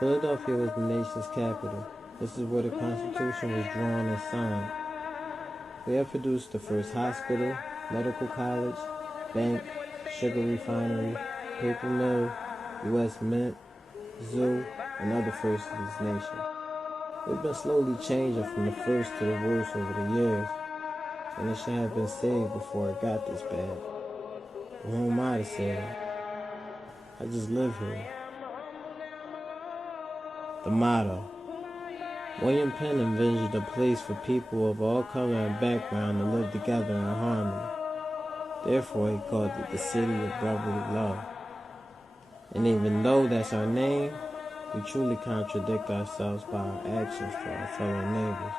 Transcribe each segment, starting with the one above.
Philadelphia was the nation's capital. This is where the Constitution was drawn and signed. We have produced the first hospital, medical college, bank, sugar refinery, paper mill, U.S. Mint, zoo, and other firsts in this nation. We've been slowly changing from the first to the worst over the years, and it should have been saved before it got this bad. But who am I to say that? I just live here. The motto. William Penn envisioned a place for people of all color and background to live together in harmony. Therefore, he called it the city of brotherly love. And even though that's our name, we truly contradict ourselves by our actions to our fellow neighbors.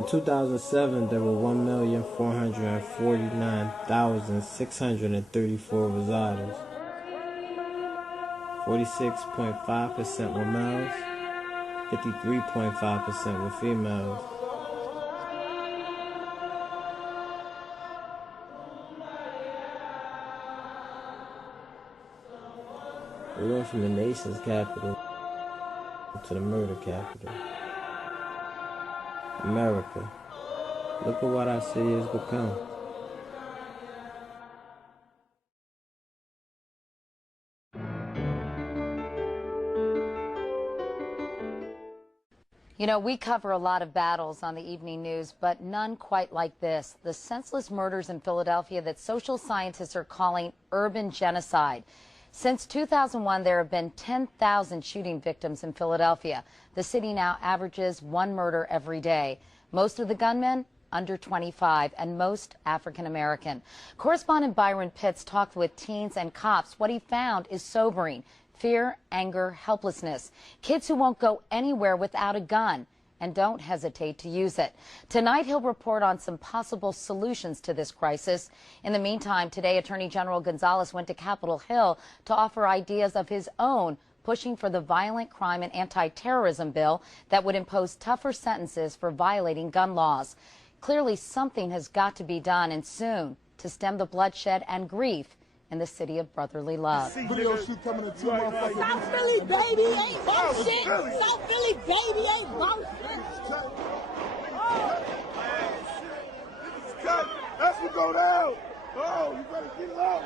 In 2007, there were 1,449,634 residers. 46.5% were males, 53.5% were females. We went from the nation's capital to the murder capital. America. Look at what our city has become. You know, we cover a lot of battles on the evening news, but none quite like this. The senseless murders in Philadelphia that social scientists are calling urban genocide. Since 2001, there have been 10,000 shooting victims in Philadelphia. The city now averages one murder every day. Most of the gunmen under 25 and most African American. Correspondent Byron Pitts talked with teens and cops. What he found is sobering. Fear, anger, helplessness. Kids who won't go anywhere without a gun and don't hesitate to use it. Tonight, he'll report on some possible solutions to this crisis. In the meantime, today, Attorney General Gonzalez went to Capitol Hill to offer ideas of his own, pushing for the violent crime and anti-terrorism bill that would impose tougher sentences for violating gun laws. Clearly, something has got to be done, and soon, to stem the bloodshed and grief in the city of brotherly love. Video shoot coming in 2 months. South Philly, baby, ain't about shit. South Philly, baby, ain't about shit. That's what go down. Oh, you better get low.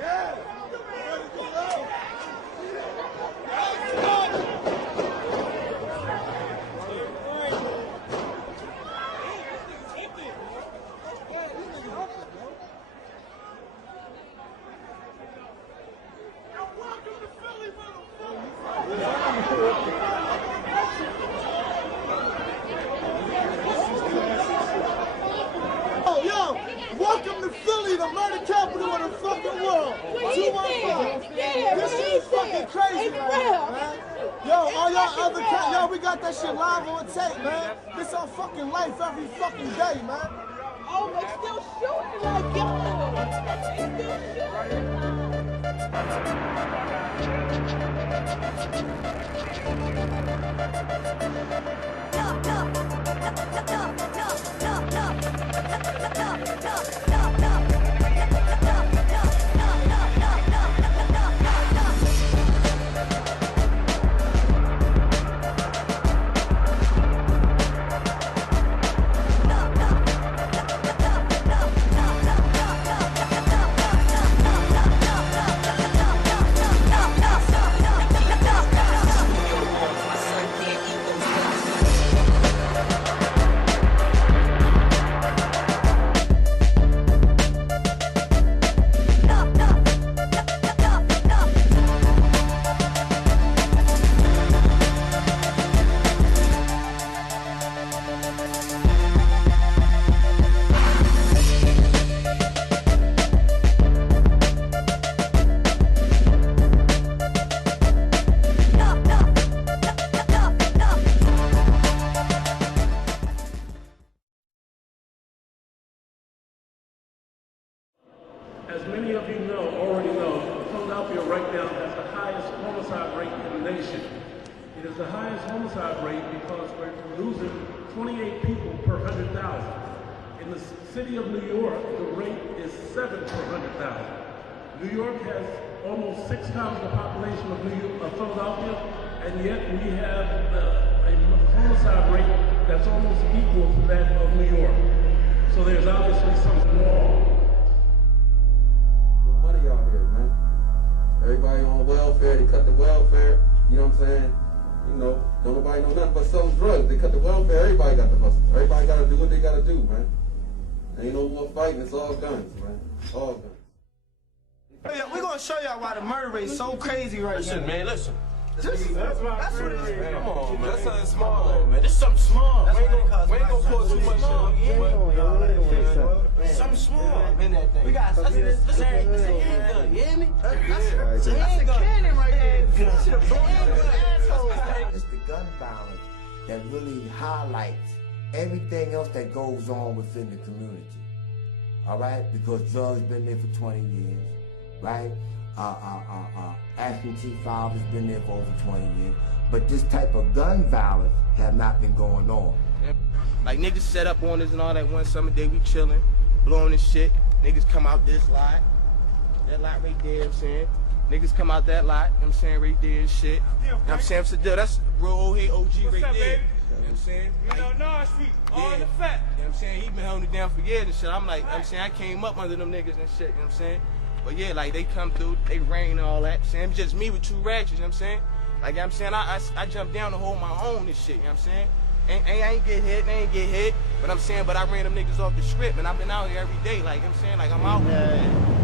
Yeah. You better get low. Welcome to Philly, the murder capital of the fucking world. 215. This shit is fucking crazy right now, man. Yo, all y'all other cats, yo, we got that shit live on tape, man. This our fucking life every fucking day, man. Oh, they still shooting like y'all. They As many of you already know, Philadelphia right now has the highest homicide rate in the nation. It is the highest homicide rate because we're losing 28 people per 100,000. In the city of New York, the rate is 7 per 100,000. New York has almost 6 times the population of Philadelphia, and yet we have a homicide rate that's almost equal to that of New York. So there's obviously something wrong. No money out here, man. Everybody on welfare, they cut the welfare, you know what I'm saying? You know, don't nobody know nothing but selling drugs. They cut the welfare, everybody got the hustle. Everybody got to do what they got to do, man. Ain't no more fighting, it's all guns, man. All guns. We're going to show y'all why the murder rate is so crazy right now. Listen, man, listen. That's what it is. Come on, man. That's something small, though, man. This is something small. We ain't gonna pour too much shit. Something small in that thing. We got this a handgun, you hear me? That's a cannon right there. It's the gun violence that really highlights everything else that goes on within the community. All right? Because drugs been there for 20 years, right? Absentee fathers been there for over 20 years. But this type of gun violence have not been going on. Like niggas set up on this and all that one summer day, we chilling, blowing this shit. Niggas come out this lot, that lot right there, you know what I'm saying? Niggas come out that lot, you know what I'm saying, right there and shit. You know what I'm saying? That's real old head OG right there. You know what I'm saying? You know, Nah Street, all in the fat. You know what I'm saying? He been holding it down for years and shit. I'm like, I'm saying, I came up under them niggas and shit, you know what I'm saying? But yeah, like they come through, they rain and all that. Saying it's just me with 2 ratchets, you know what I'm saying? Like I'm saying, I jumped down to hold my own and shit, you know what I'm saying? I ain't get hit, they ain't get hit, but I'm saying, but I ran them niggas off the strip, and I've been out here every day, like I'm saying, like I'm out.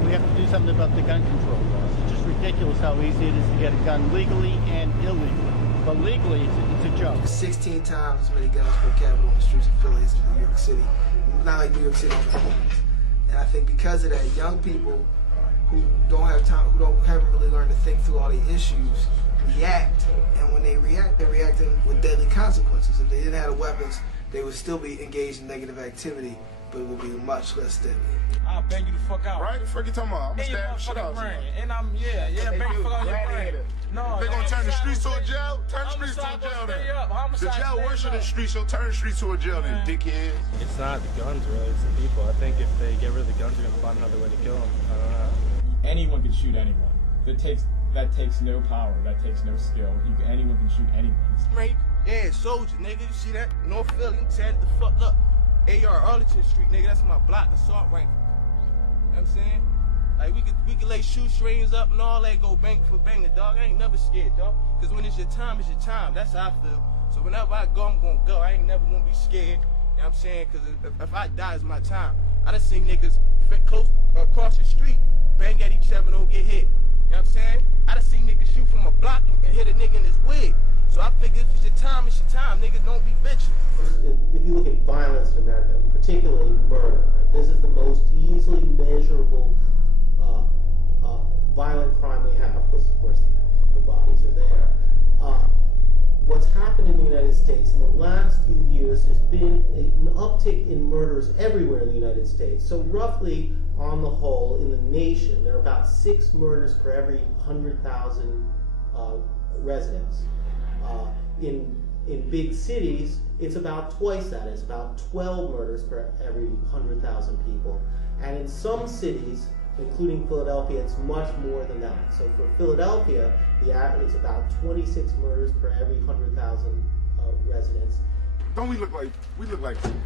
We have to do something about the gun control laws. It's just ridiculous how easy it is to get a gun legally and illegally. But legally, it's a joke. 16 times as many guns per capita on the streets of Philly as in New York City. Not like New York City on the homeless. And I think because of that, young people who don't have time, haven't really learned to think through all the issues, react, and when they react, they're reacting with deadly consequences. If they didn't have the weapons, they would still be engaged in negative activity, but it would be much less deadly. I'll bang you the fuck out. Right? The fuck you talking about? I'm gonna stab shit out. And I'm, bang the fuck out your brain. No, they gonna turn the streets to a jail? Turn the streets to a jail then. The jail worse than the streets, so turn the streets to a jail then, dickhead. It's not the guns, really, it's the people. I think if they get rid of the guns, they're gonna find another way to kill them. I don't know. Anyone can shoot anyone. That takes no power. That takes no skill. Anyone can shoot anyone. Right? Yeah, soldier, nigga. You see that? North Philly, tear the fuck up. AR Arlington Street, nigga. That's my block. Assault rifle. You know what I'm saying? Like we could lay shoestrings up and all that. Go bang for bang, dog. I ain't never scared, dog. Cause when it's your time, it's your time. That's how I feel. So whenever I go, I'm gonna go. I ain't never gonna be scared. You know what I'm saying? Cause if I die, it's my time. I done seen niggas close across the street bang at each other and don't get hit. You know what I'm saying? I done seen niggas shoot from a block and hit a nigga in his wig. So I figure if it's your time, it's your time. Niggas don't be bitching. If you look at violence in America, and particularly murder, right, this is the most easily measurable violent crime we have, because of course the bodies are there. What's happened in the United States in the last few years, there's been an uptick in murders everywhere in the United States. So roughly, on the whole, in the nation, there are about 6 murders per every 100,000 residents. In big cities, it's about twice that. It's about 12 murders per every 100,000 people. And in some cities, including Philadelphia, it's much more than that. So for Philadelphia, the average is about 26 murders per every 100,000 residents. Don't we look like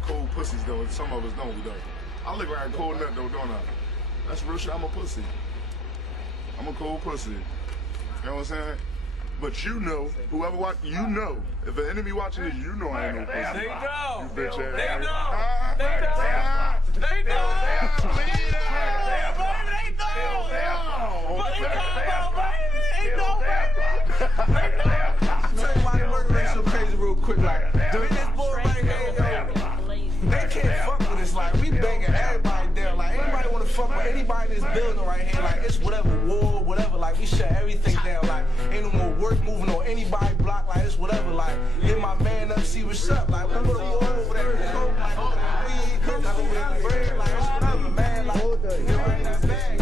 cold pussies though? Some of us don't, we don't. I look like a cold nut though, don't I? That's real shit. I'm a pussy. I'm a cold pussy. You know what I'm saying? But you know, whoever watch, you know, if an enemy watching this, you know I ain't no pussy. They know. You bitch ass. They know. They know. They know. I'll tell you why the murder rate's so crazy real quick. Like, this boy right here, yo, they can't fuck with us. Like, we banging everybody down. Like, anybody want to fuck with anybody in this building right here, like, it's whatever, war, whatever. Like, we shut everything down. Like, ain't no more work moving on anybody block. Like, it's whatever. Like, hit my man up, see what's up. Like, we go to war over there. Like, weed, like, over there, bread. Like, it's whatever, man. Like, it's bad.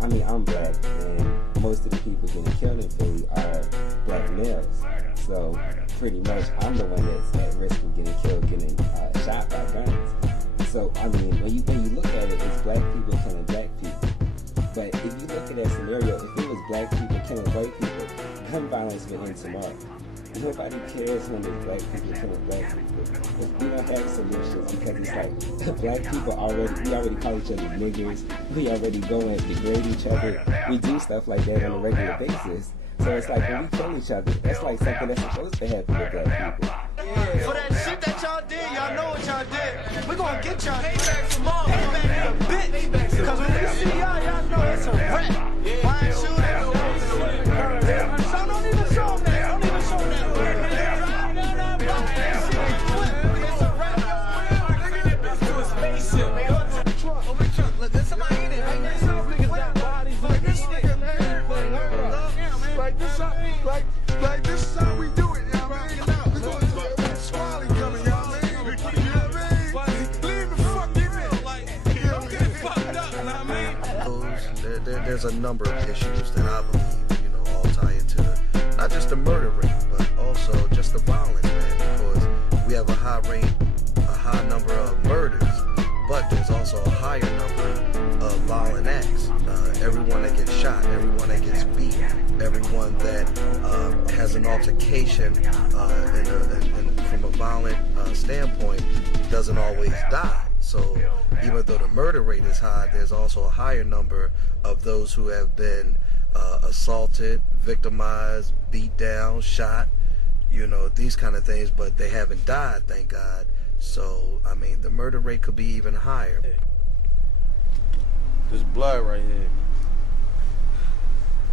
I mean, I'm black, and most of the people getting killed in Philly are black males. So pretty much, I'm the one that's at risk of getting killed, getting shot by guns. So I mean, when you look at it, it's black people killing black people. But if you look at that scenario, if it was black people killing white people, gun violence would end tomorrow. Nobody cares when there's black people killing black people. If we don't have solutions, because it's like black people we already call each other niggers, we already go and degrade each other, we do stuff like that on a regular basis. So it's like when we kill each other, that's like something that's supposed to happen with black people. Yeah. For that shit that y'all did, y'all know what y'all did. We're gonna get y'all payback tomorrow. Payback is a bitch. Because when we see y'all know it's a wrap. Why shoot that? So don't even show them that. Don't even show them that. Look, there's somebody in it. Like this nigga, man. Like this is how we do it, you know what I mean? We're going to Squally coming, you know what I mean? You know what I mean? Leave the fucking in. Like, don't get fucked up, you know what I mean? There's a number of issues that I believe, you know, all tie into not just the murder rate, but also just the violence, man, because we have a high number of murders, but there's also a higher number of violent acts. Everyone that gets shot, everyone that gets beat, everyone that has an altercation from a violent standpoint doesn't always die. So even though the murder rate is high, there's also a higher number of those who have been assaulted, victimized, beat down, shot, you know, these kind of things, but they haven't died, thank God. So, I mean, the murder rate could be even higher. This blood right here.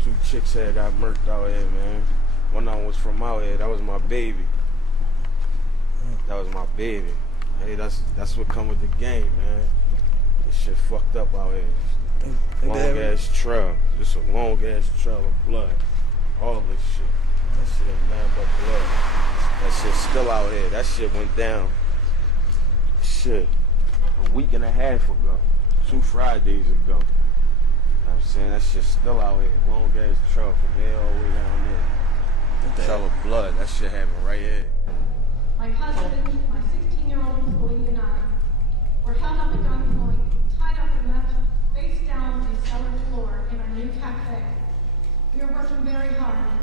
2 chicks here got murked out here, man. One of them was from out here. That was my baby. That was my baby. Hey, that's what come with the game, man. This shit fucked up out here. Long ass trail. Just a long ass trail of blood. All this shit. That shit ain't nothing but blood. That shit's still out here. That shit went down. Shit. A week and a half ago. 2 Fridays ago. You know what I'm saying? That shit's still out here. Long ass trail from here all the way down there. Trail of blood. That shit happened right here. My husband, my 16-year-old employee, and I were held up at gunpoint, tied up and left face down on the cellar floor in our new cafe. We are working very hard.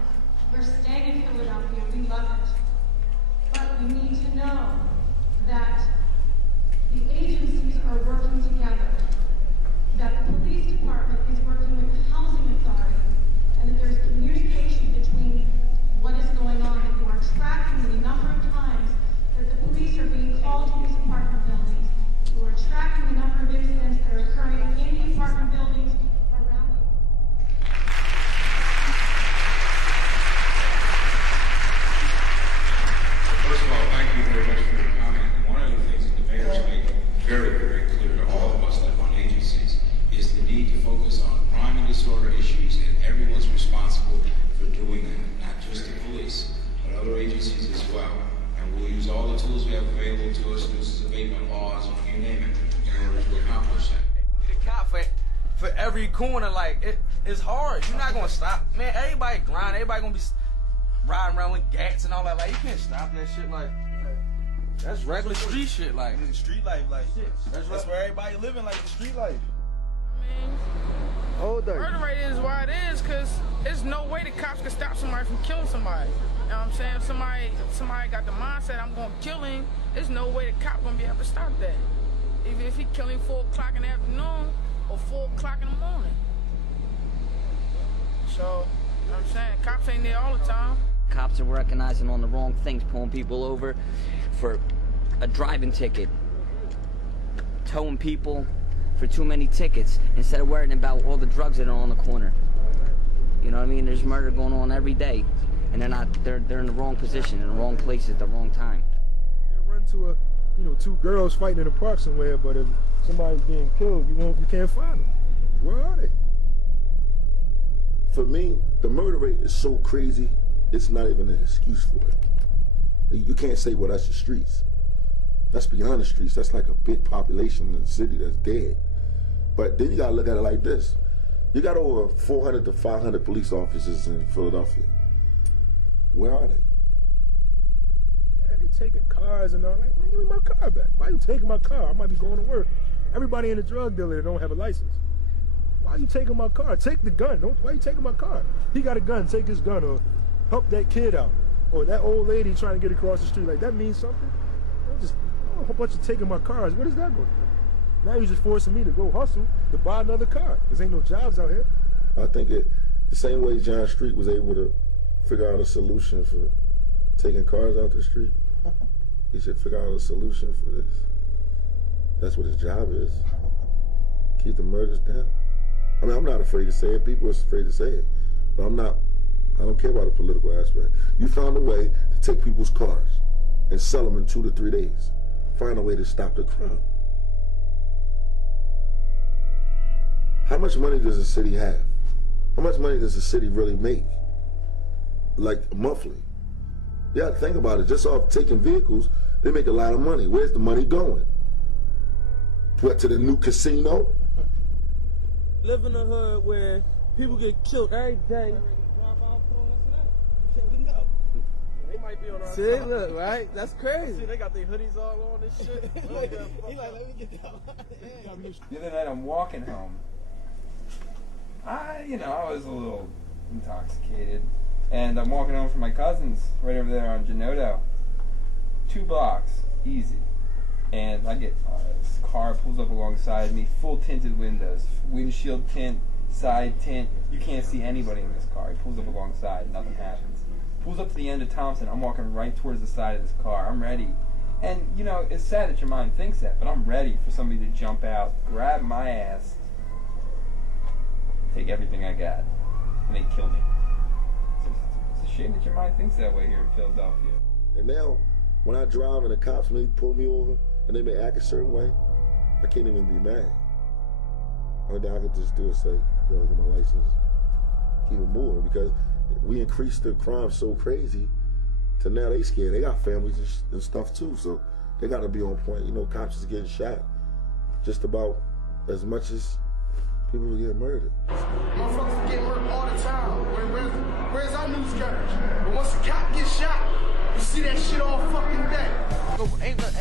We're staying in Philadelphia. We love it. But we need to know that the agencies are working together, that the police department is working with the housing authority, and that there's communication between what is going on, that you are tracking the number of times that the police are being called to these apartment buildings. You are tracking the number of incidents that are occurring in the apartment buildings around them. First of all, thank you very much for your comment. And one of the things that the mayor's made very, very clear to all of us that run agencies is the need to focus on crime and disorder issues, and everyone's responsible for doing that, not just the police, but other agencies as well. And we'll use all the tools we have available to us, nuisance abatement laws, you name it, in order to accomplish that. We need a cop for every corner. Like, it's hard. You're not gonna stop, man. Everybody grind. Everybody gonna be riding around with gats and all that. Like, you can't stop that shit. Like, that's regular street shit. Like, street life, like that's where everybody living, like the street life. Murder rate is why it is, because there's no way the cops can stop somebody from killing somebody. You know what I'm saying? If somebody got the mindset, I'm going to kill him, there's no way the cop going to be able to stop that. Even if he kill him 4 o'clock in the afternoon or 4 o'clock in the morning. So, you know what I'm saying? Cops ain't there all the time. Cops are recognizing on the wrong things, pulling people over for a driving ticket, towing people for too many tickets instead of worrying about all the drugs that are on the corner. You know what I mean? There's murder going on every day, and they're in the wrong position, in the wrong place at the wrong time. You run to 2 girls fighting in a park somewhere, but if somebody's being killed, you can't find them. Where are they? For me, the murder rate is so crazy, it's not even an excuse for it. You can't say, well, that's the streets. That's beyond the streets. That's like a big population in the city that's dead. But then you gotta look at it like this. You got over 400 to 500 police officers in Philadelphia. Where are they? Yeah, they taking cars and all. Like, man, give me my car back. Why are you taking my car? I might be going to work. Everybody in the drug dealer that don't have a license. Why why are you taking my car? Take the gun. Why are you taking my car? He got a gun, take his gun, or help that kid out. Or that old lady trying to get across the street. Like, that means something? A whole bunch of taking my cars. What is that going to do? Now you're just forcing me to go hustle to buy another car. There ain't no jobs out here. I think the same way John Street was able to figure out a solution for taking cars out the street, he should figure out a solution for this. That's what his job is. Keep the murders down. I mean, I'm not afraid to say it. People are afraid to say it. But I don't care about the political aspect. You found a way to take people's cars and sell them in 2 to 3 days. Find a way to stop the crime. How much money does the city have? How much money does the city really make? Like, monthly? Yeah, think about it. Just off taking vehicles, they make a lot of money. Where's the money going? What, to the new casino? Live in a hood where people get killed every day. They might be on our See, side. look, right? That's crazy. See, they got their hoodies all on and shit. He like, let me get down. The other night I'm walking home. I was a little intoxicated. And I'm walking home from my cousin's right over there on Genoto. 2 blocks, easy. And I get this car pulls up alongside me, full tinted windows, windshield tint, side tint. You can't see anybody in this car. He pulls up alongside, nothing happens. Pulls up to the end of Thompson. I'm walking right towards the side of this car. I'm ready. And, it's sad that your mind thinks that, but I'm ready for somebody to jump out, grab my ass, take everything I got, and they kill me. It's a shame that your mind thinks that way here in Philadelphia. And now, when I drive and the cops may pull me over and they may act a certain way, I can't even be mad. Only thing I could just do is say, yo, look at my license, keep it moving, because we increased the crime so crazy to now they scared. They got families and stuff too, so they got to be on point. Cops is getting shot just about as much as people are getting murdered. Motherfuckers get murdered all the time. Where's our news coverage? But once a cop gets shot, you see that shit all fucking day.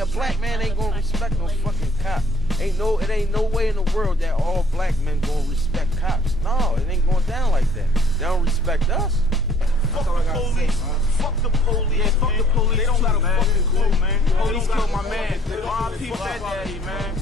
A black man ain't gonna respect no fucking cop. It ain't no way in the world that all black men gonna respect cops. No, it ain't going down like that. They don't respect us. Fuck the police. Fuck the police. Yeah, fuck the police. They don't got a fucking clue, man. Police killed my man. R.I.P. Fat Daddy, man.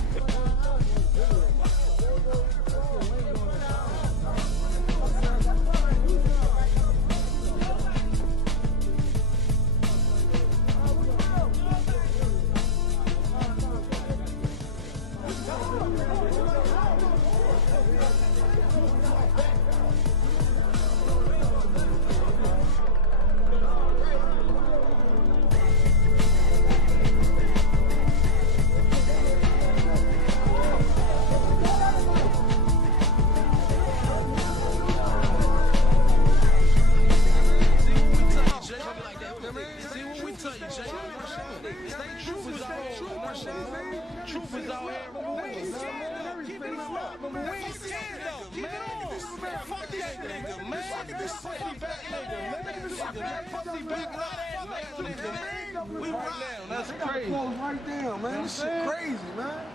That's crazy. Right there, man. This shit crazy, man.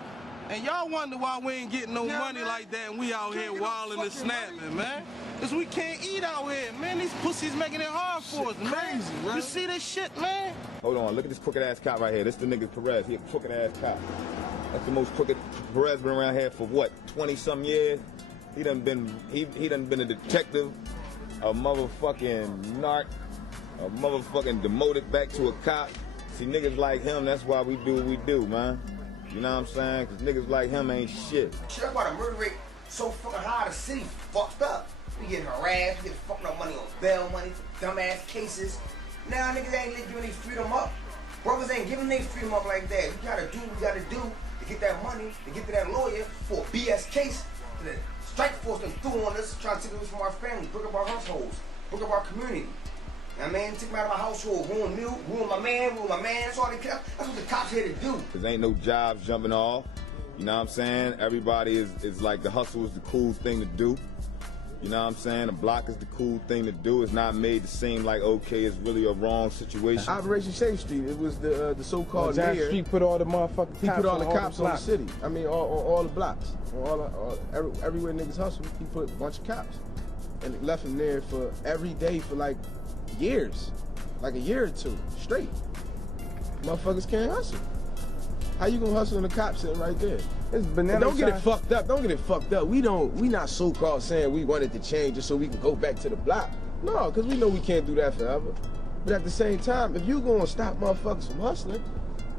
And y'all wonder why we ain't getting no money like that and we out here wilding and snapping, man. Because we can't eat out here, man. These pussies making it hard for us, man. Crazy, man. You see this shit, man? Hold on, look at this crooked ass cop right here. This the nigga Perez. He a crooked ass cop. That's the most crooked. Perez been around here for what, 20-some years? He done been a detective, a motherfucking narc, a motherfucking demoted back to a cop. See, niggas like him, that's why we do what we do, man. You know what I'm saying? Because niggas like him ain't shit. Shit, that's why the murder rate so fucking high, the city fucked up. We getting harassed, we getting fucking up money on bail money for dumbass cases. Now niggas ain't giving their freedom up. Brothers ain't giving their freedom up like that. We gotta do what we gotta do to get that money, to get to that lawyer for a BS case. The strike force them threw on us, trying to take us from our family, break up our households, break up our community. I mean, take me out of my household, ruin me, ruin my man, that's all they care. That's what the cops here to do. Cause ain't no jobs jumping off. You know what I'm saying? Everybody is like the hustle is the cool thing to do. You know what I'm saying? A block is the cool thing to do. It's not made to seem like, okay, it's really a wrong situation. Operation Shade Street, it was the so-called John mayor. Street put all the motherfucking He cops put all the on cops on the blocks. city. I mean, on all the blocks. Everywhere niggas hustle, he put a bunch of cops. And left them there for every day for like years. Like a year or two, straight. Motherfuckers can't hustle. How you gonna hustle and the cops sitting right there? It's banana Don't get it sign. fucked up. Don't get it fucked up. We not so-called saying we wanted to change just so we can go back to the block. No, because we know we can't do that forever. But at the same time, if you gonna stop motherfuckers from hustling,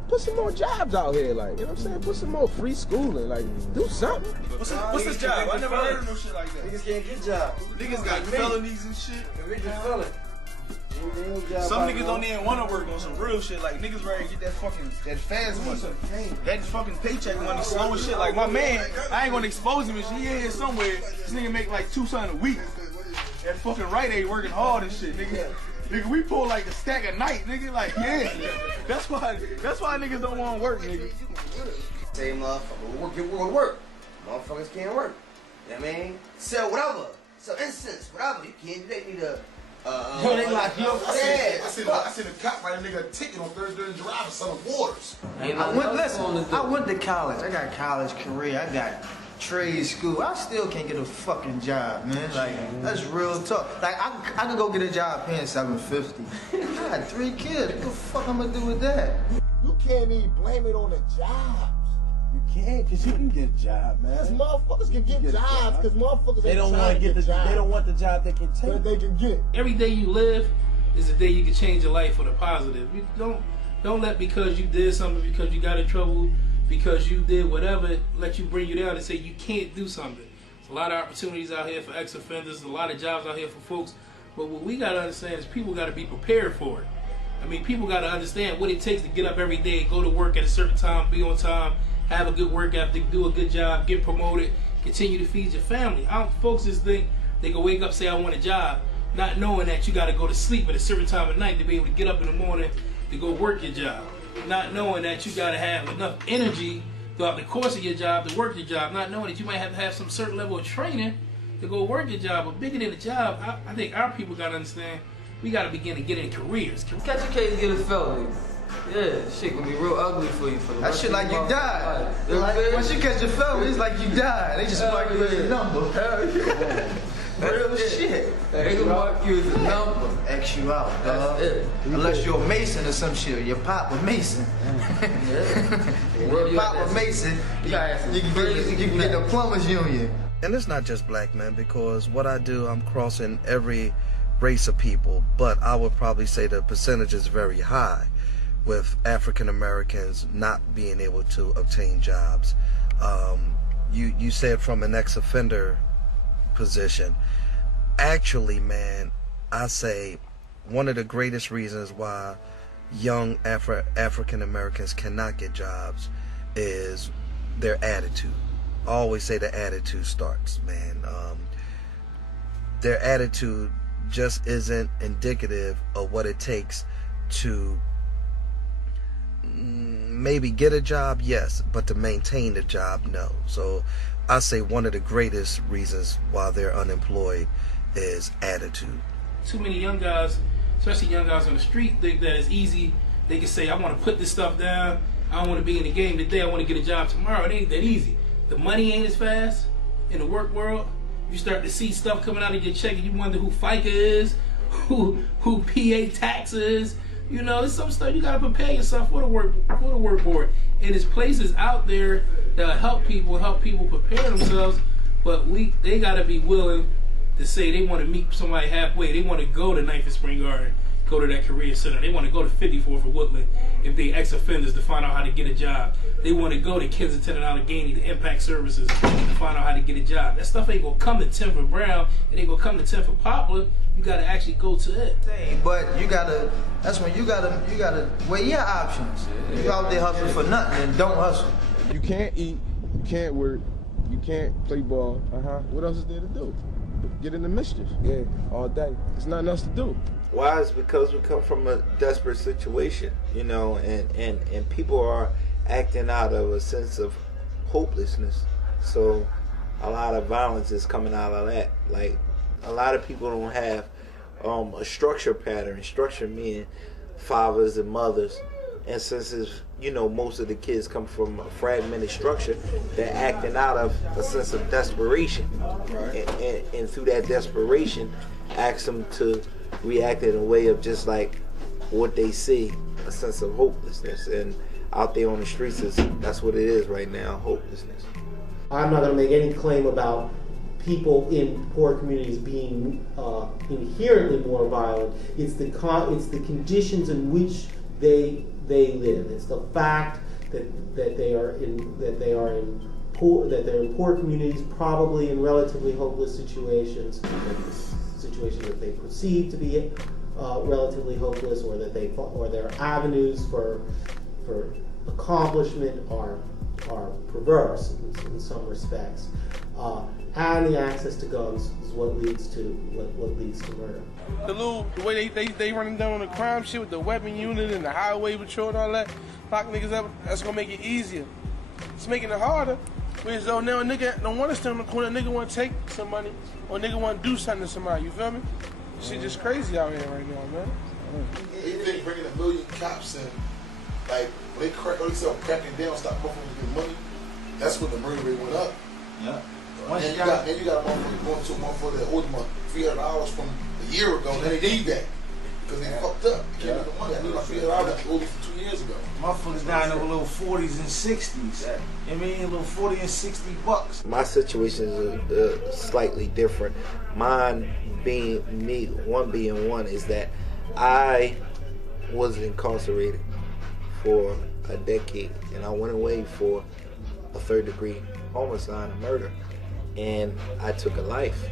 put some more jobs out here, like, you know what I'm saying? Put some more free schooling, like, do something. What's this job? I never heard of no shit like that. Niggas can't get jobs. Niggas got felonies and shit. Niggas felon. Some niggas don't even want to work on some real shit. Like niggas ready to get that fast money, that fucking paycheck money, slow as shit. Like my man, I ain't gonna expose him and shit. He in here somewhere. This nigga make like $200 a week. That fucking Rite Aid working hard and shit, nigga. Nigga, we pull like a stack a night, nigga. Like yeah, that's why niggas don't want to work, nigga. Say motherfucker, get work. Motherfuckers can't work. You know what I mean? Sell whatever. Sell incense, whatever. You can't. They need a. They like you. I seen a cop write a nigga a ticket on Thursday and drive selling waters. I went to college. I got a college career. I got trade school. I still can't get a fucking job, man. Like that's real talk. Like I can go get a job paying $750. I got 3 kids. What the fuck I'm gonna do with that? You can't even blame it on the jobs. You can't, because you can get a job, man. Because motherfuckers can get jobs, because motherfuckers They ain't don't trying want to get the job. They don't want the job they can take. But they can get. Every day you live is a day you can change your life for the positive. You don't let because you did something, because you got in trouble, because you did whatever, let you bring you down and say you can't do something. There's a lot of opportunities out here for ex-offenders, a lot of jobs out here for folks. But what we got to understand is people got to be prepared for it. I mean, people got to understand what it takes to get up every day, go to work at a certain time, be on time, have a good work ethic, do a good job, get promoted, continue to feed your family. Folks just think they can wake up, say I want a job, not knowing that you got to go to sleep at a certain time of night to be able to get up in the morning to go work your job. Not knowing that you got to have enough energy throughout the course of your job to work your job. Not knowing that you might have to have some certain level of training to go work your job. But bigger than the job, I think our people got to understand we got to begin to get in careers. Catch a case, get a felony. Yeah, shit gonna be real ugly for you for the rest of your life. That shit like you died. You know what I'm saying? Once you catch a felony, it's like you died. They just mark you as a number. Real shit. They gonna mark you as a number. X you out, dog. Unless you're a Mason or some shit. Your papa Mason. Your papa Mason, you can get the plumbers union. And it's not just black men, because what I do, I'm crossing every race of people, but I would probably say the percentage is very high with African Americans not being able to obtain jobs. You said from an ex-offender position. Actually, man, I say one of the greatest reasons why young African Americans cannot get jobs is their attitude. I always say the attitude starts, man. Their attitude just isn't indicative of what it takes to maybe get a job, yes, but to maintain a job, no. So I say one of the greatest reasons why they're unemployed is attitude. Too many young guys, especially young guys on the street, think that it's easy. They can say, I want to put this stuff down. I don't want to be in the game today. I want to get a job tomorrow. It ain't that easy. The money ain't as fast in the work world. You start to see stuff coming out of your check and you wonder who FICA is, who PA tax is. You know, there's some stuff you gotta prepare yourself for the work board. And there's places out there that help people prepare themselves, but they gotta be willing to say they want to meet somebody halfway. They want to go to 9th and Spring Garden, go to that career center. They want to go to 54th or Woodland if they ex-offenders to find out how to get a job. They want to go to Kensington and Allegheny to Impact Services to find out how to get a job. That stuff ain't gonna come to 10th and Brown. It ain't gonna come to 10th and Poplar. You gotta actually go to it. But you gotta, that's when you gotta weigh your options. You out there hustling for nothing and don't hustle. You can't eat, you can't work, you can't play ball. What else is there to do? Get into mischief. Yeah, all day. There's nothing else to do. Why? It's because we come from a desperate situation, you know, and people are acting out of a sense of hopelessness. So a lot of violence is coming out of that. Like a lot of people don't have a structure pattern. Structure meaning fathers and mothers. And since it's, you know, most of the kids come from a fragmented structure, they're acting out of a sense of desperation. Right. And through that desperation, ask them to react in a way of just like what they see, a sense of hopelessness. And out there on the streets, that's what it is right now, hopelessness. I'm not going to make any claim about people in poor communities being inherently more violent. It's the conditions in which they live. It's the fact that they're in poor communities, probably in relatively hopeless situations that they perceive to be relatively hopeless, or that their avenues for accomplishment are perverse in some respects. And the access to guns is what leads to murder. The way they running down on the crime shit with the weapon unit and the highway patrol and all that, lock niggas up, that's gonna make it easier. It's making it harder. Whereas though now a nigga don't want to stand on the corner, a nigga want to take some money, or a nigga want to do something to somebody, you feel me? Shit just crazy out here right now, man. You think bringing 1 million cops in, like, when they start cracking down, stop motherfuckers getting money, that's when the murder rate went up. Yeah. And you got a motherfucker going to a motherfucker that owed them $300 from a year ago, then they need that. Because they fucked up. They can't get the money. I need my $300 that owed them from 2 years ago. Motherfuckers down over little 40s and 60s. I mean, little 40 and 60 bucks. My situation is slightly different. Mine being me, one being one, is that I was incarcerated for a decade, and I went away for a 3rd-degree homicide and murder, and I took a life,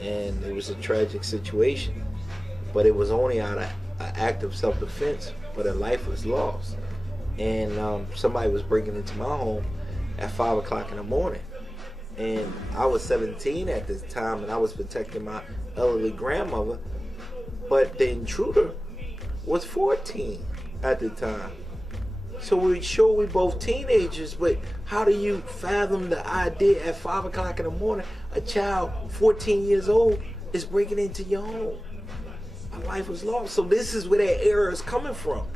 and it was a tragic situation, but it was only out of an act of self-defense, but a life was lost. And somebody was breaking into my home at 5 o'clock in the morning, and I was 17 at this time, and I was protecting my elderly grandmother, but the intruder was 14 at the time. So we both teenagers, but how do you fathom the idea at 5 o'clock in the morning, a child 14 years old is breaking into your home? My life was lost. So this is where that error is coming from.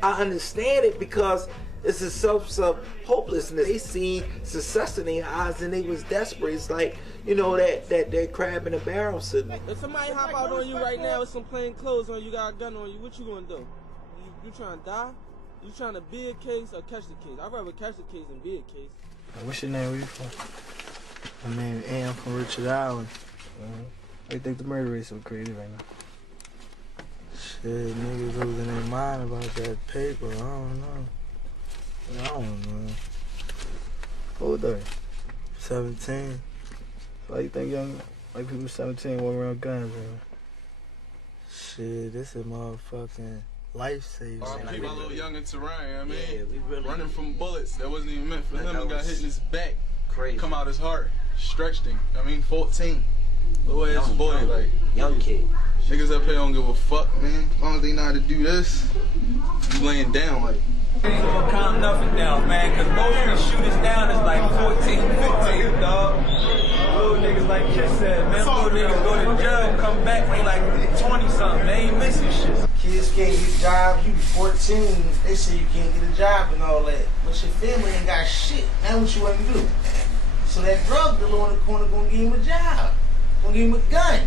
I understand it because it's a sense of hopelessness. They seen success in their eyes and they was desperate. It's like, you know, that crab in a barrel sitting. If somebody hop out on you right now with some plain clothes on you, got a gun on you, what you gonna do? You trying to die? You trying to be a case or catch the case? I'd rather catch the case than be a case. What's your name? Where you from? My name is I'm from Richard Island. Why do you think the murder rate is so crazy right now? Shit, niggas losing their mind about that paper. I don't know. How old are you? 17. Why you think young, like people 17 walk around guns, man? Shit, this is motherfucking lifesaver. People a little young in terrain, I mean, running from bullets that wasn't even meant for him and got hit in his back. Crazy. Come out his heart, stretched him. I mean, 14. Little ass boy, like. Young kid. Niggas up here don't give a fuck, man. As long as they know how to do this, you laying down like. Ain't gonna calm nothing down, man, cause most of the shooters down is like 14, 15, dog. Little niggas like Chris said, man, little niggas go to jail, come back, they like 20-something, they ain't missing shit. Kids can't get jobs, you be 14, they say you can't get a job and all that. But your family ain't got shit, now what you want to do? So that drug dealer on the corner gonna give him a job, gonna give him a gun.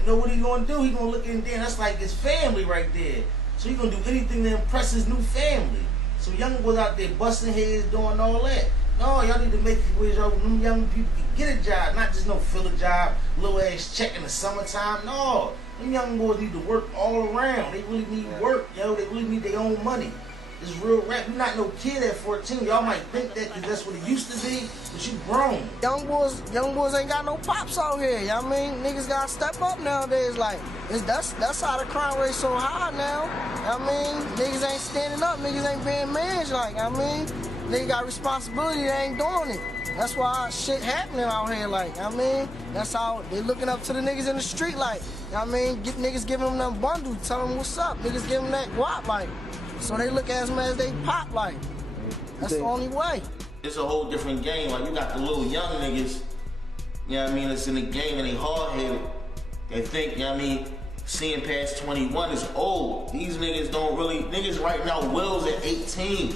You know what he gonna do? He gonna look in there, that's like his family right there. So he gonna do anything to impress his new family. So young boys out there busting heads, doing all that. No, y'all need to make it where them young people can get a job, not just no fill a job, little ass check in the summertime. No, them young boys need to work all around. They really need work, yo. They really need their own money. It's real rap. You're not no kid at 14. Y'all might think that because that's what it used to be, but you grown. Young boys ain't got no pops out here. You know what I mean? Niggas gotta step up nowadays. Like, that's how the crime rate so high now. You know what I mean? Niggas ain't standing up. Niggas ain't being managed. Like, I mean, niggas got responsibility. They ain't doing it. That's why shit happening out here. Like, I mean, that's how they looking up to the niggas in the street. Like, you know what I mean? Niggas giving them them bundles, tell them what's up. Niggas giving them that guap, like. So they look at them as they pop, like. That's the only way. It's a whole different game. Like, you got the little young niggas, you know what I mean, that's in the game and they hard-headed. and think, you know what I mean, seeing past 21 is old. These niggas don't really, niggas right now wills at 18. You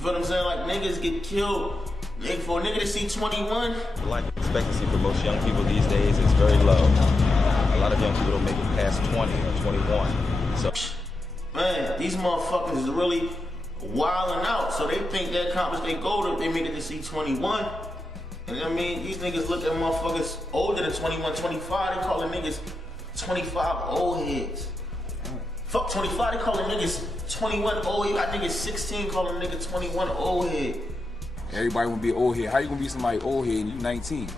feel what I'm saying? Like niggas get killed. For a nigga to see 21. The life expectancy for most young people these days is very low. A lot of young people don't make it past 20 or 21. So, man, these motherfuckers is really wilding out. So they think they accomplished their goal if they made it to see 21. And I mean, these niggas look at motherfuckers older than 21, 25. They calling niggas 25 old heads. Fuck 25, they calling niggas 21 old head. I think it's 16 calling a nigga 21 old head. Everybody wanna be old head. How you gonna be somebody old head and you 19?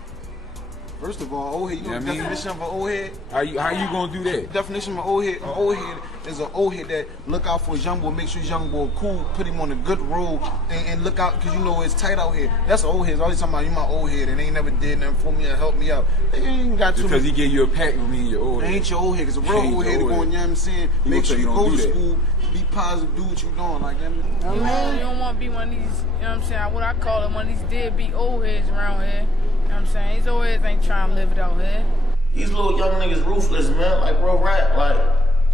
First of all, old head, you know the definition of an old head? How you gonna do that? The definition of an old head is an old head that look out for his young boy, make sure his young boy cool, put him on a good road, and look out, because you know it's tight out here. That's an old head. Always talking about you my old head, and they ain't never did nothing for me and help me out. They ain't got too because he gave you a pack with me and your old head. Ain't your old head, because a real old head is going, you know what I'm saying? Make sure you go to school, be positive, do what you doing, like that. You don't want to be one of these, you know what I'm saying, what I call it, one of these deadbeat old heads around here. You know what I'm saying? These old heads ain't trying to live it out here. These little young niggas ruthless, man. Like real rap. Like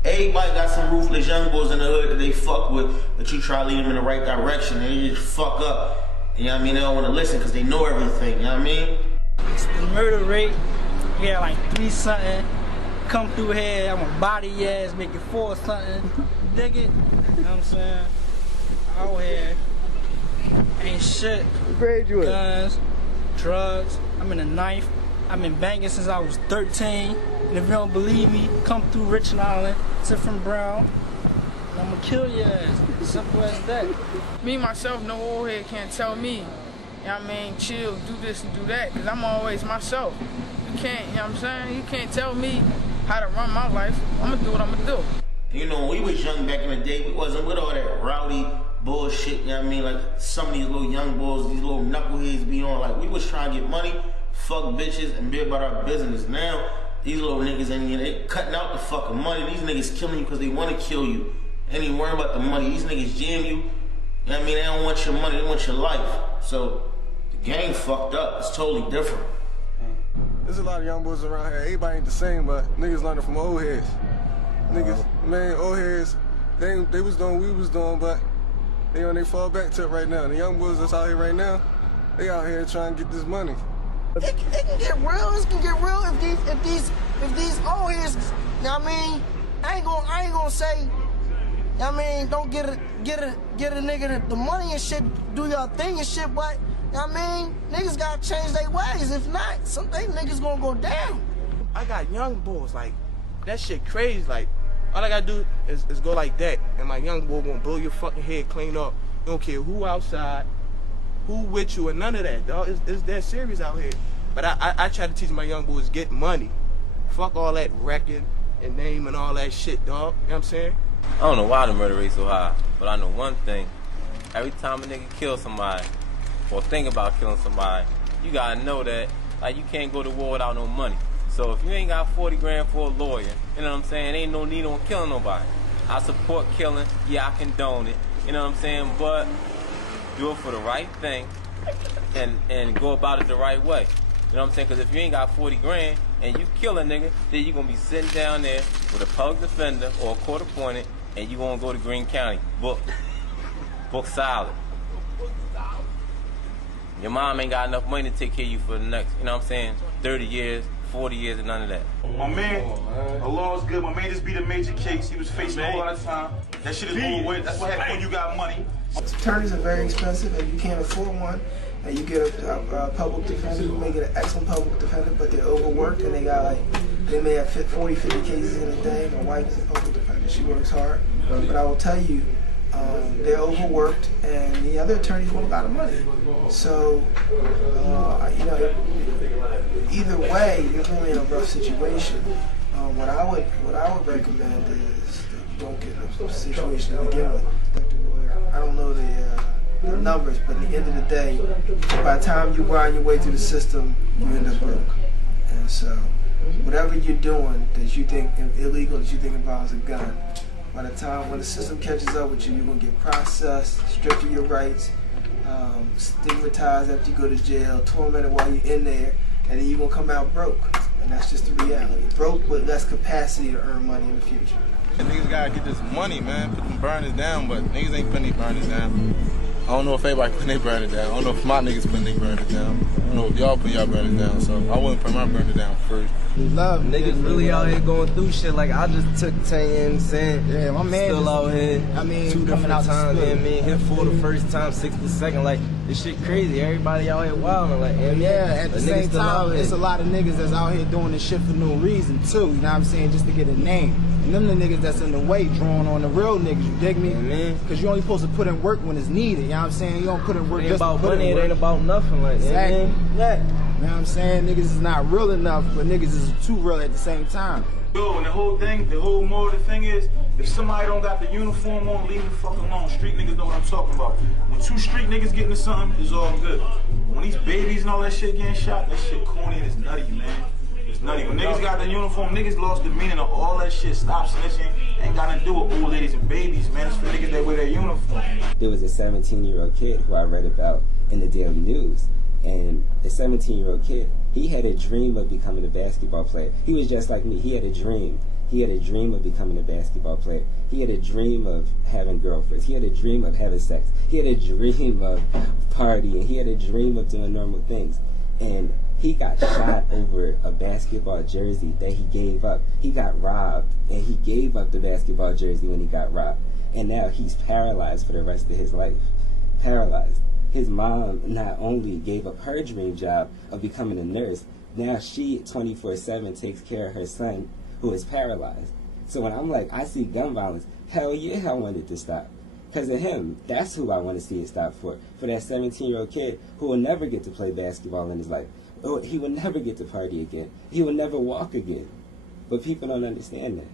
everybody got some ruthless young boys in the hood that they fuck with, that you try to lead them in the right direction and they just fuck up. You know what I mean? They don't want to listen because they know everything. You know what I mean? The murder rate, we had like 3 something. Come through here, I'm gonna body your ass, make it 4 something. Dig it? You know what I'm saying? Out here, ain't shit. What grade you at? Guns, drugs. I'm in the 9th. I've been banging since I was 13. And if you don't believe me, come through Richland Island, Tiffin Brown, and I'm gonna kill your ass. Simple as that. Me, myself, no old head can't tell me, you know what I mean, chill, do this and do that, because I'm always myself. You can't, you know what I'm saying? You can't tell me how to run my life. I'm gonna do what I'm gonna do. You know, when we was young back in the day, we wasn't with all that rowdy bullshit, you know what I mean? Like some of these little young boys, these little knuckleheads be on. Like we was trying to get money, fuck bitches, and be about our business. Now, these little niggas ain't even, they cutting out the fucking money. These niggas killing you because they want to kill you. They ain't worrying about the money. These niggas jam you. You know what I mean? They don't want your money, they want your life. So, the game fucked up. It's totally different. There's a lot of young boys around here. Everybody ain't the same, but niggas learning from old heads. Niggas, man, old heads, they was doing what we was doing, but they on their fall back tip right now. The young boys that's out here right now, they out here trying to get this money. It can get real. It can get real if these old heads. You know what I mean? I ain't gonna say. You know what I mean? Don't get a nigga the money and shit. Do your thing and shit, but you know what I mean? Niggas gotta change their ways. If not, some niggas gonna go down. I got young boys like that shit crazy. Like all I gotta do is go like that, and my young boy gonna blow your fucking head clean up. You don't care who outside, who with you, and none of that, dog. It's that serious out here. But I try to teach my young boys get money. Fuck all that record and name and all that shit, dog. You know what I'm saying? I don't know why the murder rate so high, but I know one thing. Every time a nigga kills somebody, or think about killing somebody, you gotta know that like you can't go to war without no money. So if you ain't got 40 grand for a lawyer, you know what I'm saying, ain't no need on killing nobody. I support killing, yeah, I condone it, you know what I'm saying, but do it for the right thing and go about it the right way. You know what I'm saying? Because if you ain't got 40 grand and you kill a nigga, then you gonna be sitting down there with a public defender or a court appointed, and you gonna go to Greene County, book solid. Your mom ain't got enough money to take care of you for the next, you know what I'm saying, 30 years, 40 years, and none of that. My man, the law is good. My man just beat a major case. He was facing a whole lot of time. That shit is over with. That's what happens when you got money. Attorneys are very expensive, and you can't afford one. And you get a public defender who may get an excellent public defender, but they're overworked and they may have 40, 50 cases in a day. My wife is a public defender. She works hard. But I will tell you, they're overworked, and the other attorneys want a lot of money. So, you know, either way, you're really in a rough situation. What I would recommend is that you don't get in a situation to begin with. I don't know the numbers, but at the end of the day, by the time you wind your way through the system, you end up broke. And so, whatever you're doing that you think illegal, that you think involves a gun, by the time when the system catches up with you, you're gonna get processed, stripped of your rights, stigmatized after you go to jail, tormented while you're in there, and then you're gonna come out broke. And that's just the reality. Broke with less capacity to earn money in the future. And niggas gotta get this money, man. Put them burners down, but niggas ain't putting their burners down. I don't know if everybody putting their burners down. I don't know if my niggas putting their burners down. I don't know if y'all put y'all burners down, so I wouldn't put my burner down first. Love niggas really out here going through shit. Like I just took 10 years, saying, yeah, my man still out here. I mean, 2 different times, yeah, man, hit 4 the first time, 6 the second. Like this shit crazy. Everybody out here wilding, like, yeah. At the same time, it's a lot of niggas that's out here doing this shit for no reason too. You know what I'm saying? Just to get a name. And them the niggas that's in the way, drawing on the real niggas. You dig me? Because you only supposed to put in work when it's needed. You know what I'm saying? You don't put in work just to put in work. It ain't about nothing, like exactly. Yeah. You know what I'm saying? Niggas is not real enough, but niggas is too real at the same time. Yo, and the whole more of the thing is, if somebody don't got the uniform on, leave them the fuck alone. Street niggas know what I'm talking about. When 2 street niggas get into something, it's all good. When these babies and all that shit getting shot, that shit corny and it's nutty, man. It's nutty. When niggas got the uniform, niggas lost the meaning of all that shit. Stop snitching. Ain't got to do with old ladies and babies, man. It's for niggas that wear their uniform. There was a 17-year-old kid who I read about in the Daily News. And the 17-year-old kid, he had a dream of becoming a basketball player. He was just like me. He had a dream. He had a dream of becoming a basketball player. He had a dream of having girlfriends. He had a dream of having sex. He had a dream of partying. He had a dream of doing normal things. And he got shot over a basketball jersey that he gave up. He got robbed, and he gave up the basketball jersey when he got robbed. And now he's paralyzed for the rest of his life. Paralyzed. His mom not only gave up her dream job of becoming a nurse, now she 24/7 takes care of her son who is paralyzed. So when I'm like, I see gun violence, hell yeah, I want it to stop. Because of him, that's who I want to see it stop for. For that 17-year-old kid who will never get to play basketball in his life. He will never get to party again. He will never walk again. But people don't understand that.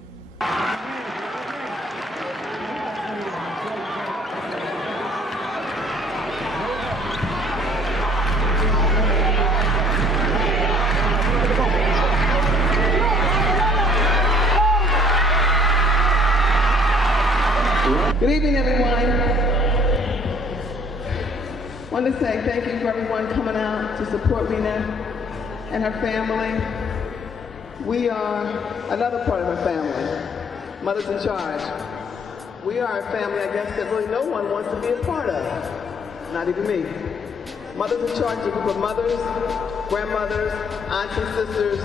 Good evening, everyone. I want to say thank you for everyone coming out to support Mina and her family. We are another part of her family, Mothers in Charge. We are a family, I guess, that really no one wants to be a part of, not even me. Mothers in Charge is a group of mothers, grandmothers, aunts and sisters,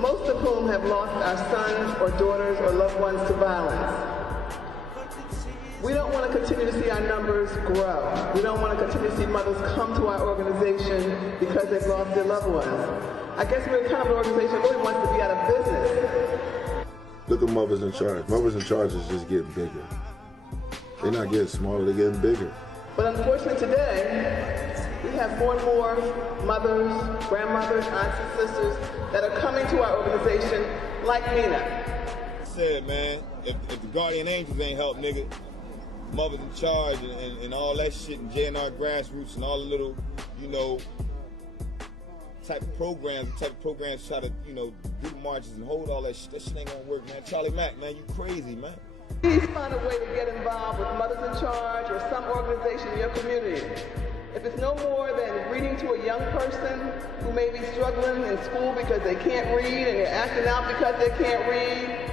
most of whom have lost our sons or daughters or loved ones to violence. We don't want to continue to see our numbers grow. We don't want to continue to see mothers come to our organization because they've lost their loved ones. I guess we're the kind of an organization that really wants to be out of business. Look at Mothers in Charge. Mothers in Charge is just getting bigger. They're not getting smaller, they're getting bigger. But unfortunately today, we have more and more mothers, grandmothers, aunts and sisters that are coming to our organization like Mina. Said, man, if the Guardian Angels ain't help, nigga, Mothers in Charge and all that shit, and JNR Grassroots and all the little, you know, type of programs try to, you know, do marches and hold all that shit. That shit ain't gonna work, man. Charlie Mack, man, you crazy, man. Please find a way to get involved with Mothers in Charge or some organization in your community. If it's no more than reading to a young person who may be struggling in school because they can't read and they're acting out because they can't read,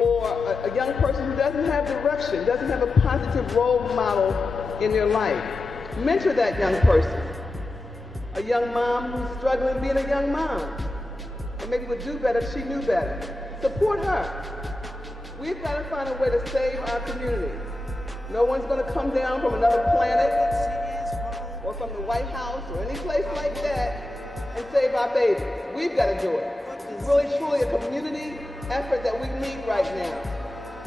or a young person who doesn't have direction, doesn't have a positive role model in their life. Mentor that young person. A young mom who's struggling being a young mom, and maybe would do better if she knew better. Support her. We've got to find a way to save our community. No one's going to come down from another planet or from the White House or any place like that and save our babies. We've got to do it. It's really, truly a community effort that we need right now.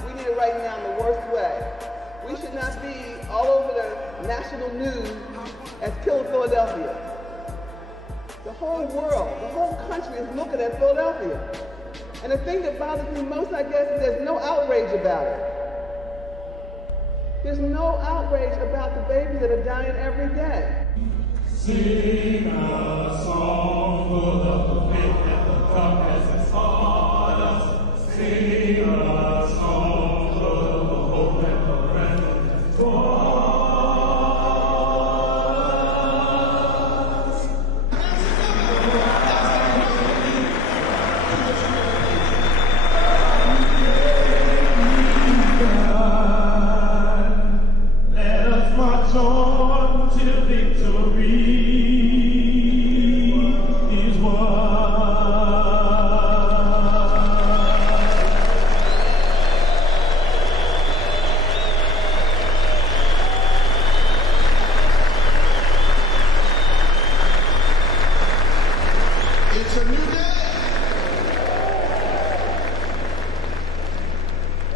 We need it right now in the worst way. We should not be all over the national news as Kill Philadelphia. The whole world, the whole country is looking at Philadelphia. And the thing that bothers me most, I guess, is there's no outrage about it. There's no outrage about the babies that are dying every day. Sing a song full of the faith that the darkness has taught us. Sing a song full of the hope that the present has taught us.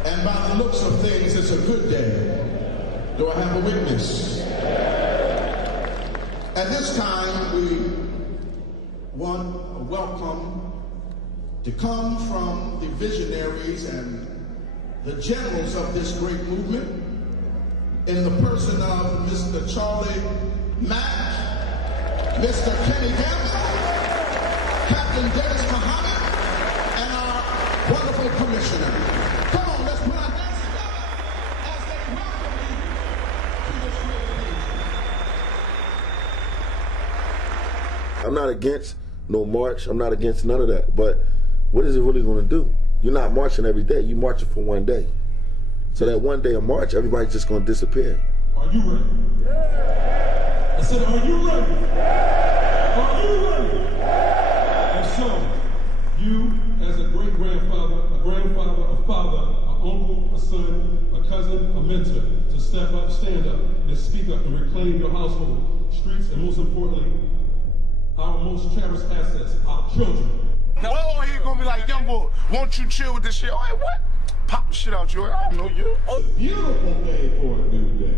And by the looks of things, it's a good day. Do I have a witness? At this time, we want a welcome to come from the visionaries and the generals of this great movement in the person of Mr. Charlie Mack, Mr. Kenny Gamble, Captain Dennis Muhammad, and our wonderful commissioner. Come on, let's put our hands together as they welcome you to this great occasion. I'm not against no march. I'm not against none of that. But what is it really going to do? You're not marching every day. You're marching for one day. So that one day of march, everybody's just going to disappear. Are you ready? Yeah. I said, are you ready? Yeah. Are you ready? Yeah. And so, you as a great-grandfather, a grandfather, a father, an uncle, a son, a cousin, a mentor, to step up, stand up, and speak up and reclaim your household, streets, and most importantly, our most cherished assets, our children. Oh, he gonna be like, young boy, won't you chill with this shit? Oh, hey, what? Pop the shit out you. I don't know you. A beautiful day for a new day.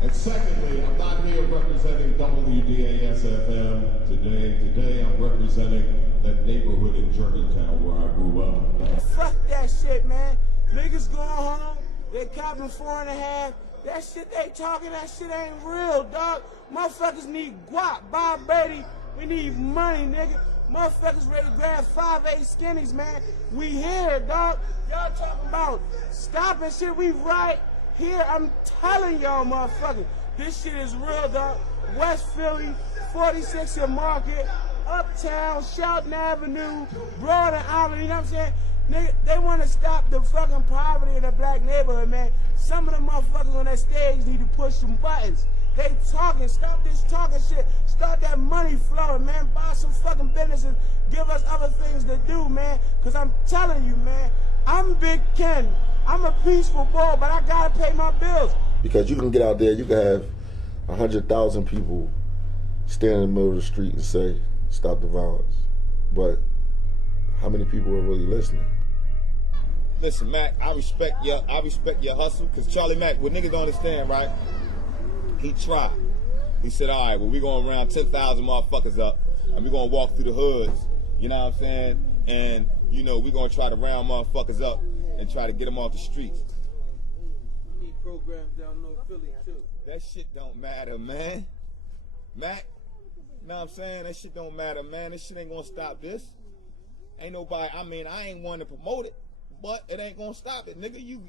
And secondly, I'm not here representing WDAS-FM today. Today, I'm representing that neighborhood in Germantown where I grew up. Fuck that shit, man. Niggas going home, they copping 4.5. That shit they talking, that shit ain't real, dog. Motherfuckers need guap, Bob Brady. We need money, nigga. Motherfuckers ready to grab 5'8" skinnies, man. We here, dog. Y'all talking about stopping shit. We right here. I'm telling y'all, motherfuckers. This shit is real, dog. West Philly, 46th and Market, Uptown, Shelton Avenue, Broad and Island, you know what I'm saying? Nigga, they want to stop the fucking poverty in the black neighborhood, man. Some of the motherfuckers on that stage need to push some buttons. They talking, stop this talking shit. Start that money flowing, man. Buy some fucking businesses. Give us other things to do, man. Because I'm telling you, man, I'm Big Ken. I'm a peaceful boy, but I got to pay my bills. Because you can get out there, you can have 100,000 people stand in the middle of the street and say, stop the violence. But how many people are really listening? Listen, Mac, I respect your hustle, because Charlie Mack, what niggas don't understand, right? He tried. He said, all right, well, we're going to round 10,000 motherfuckers up, and we're going to walk through the hoods, you know what I'm saying? And, you know, we're going to try to round motherfuckers up and try to get them off the streets. We need programs down North Philly, too. That shit don't matter, man. Mac, you know what I'm saying? That shit don't matter, man. This shit ain't going to stop this. Ain't nobody, I mean, I ain't one to promote it, but it ain't gonna stop it, nigga. You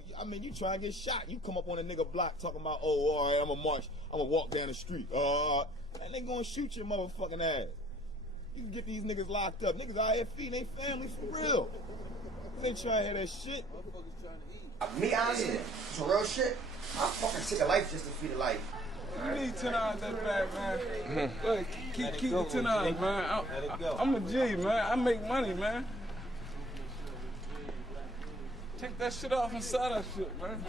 try to get shot. You come up on a nigga block talking about, oh, all right, I'm gonna march, I'm gonna walk down the street. And they gonna shoot your motherfucking ass. You can get these niggas locked up. Niggas out here feeding their family for real. They ain't trying to hear that shit. Me, honestly, some real shit, I fucking take a life just to feed a life. You need 10 hours that bag, man. Go ahead, keep the 10 hours, man. I'm a G, man. I make money, man. Take that shit off and sell that shit, man.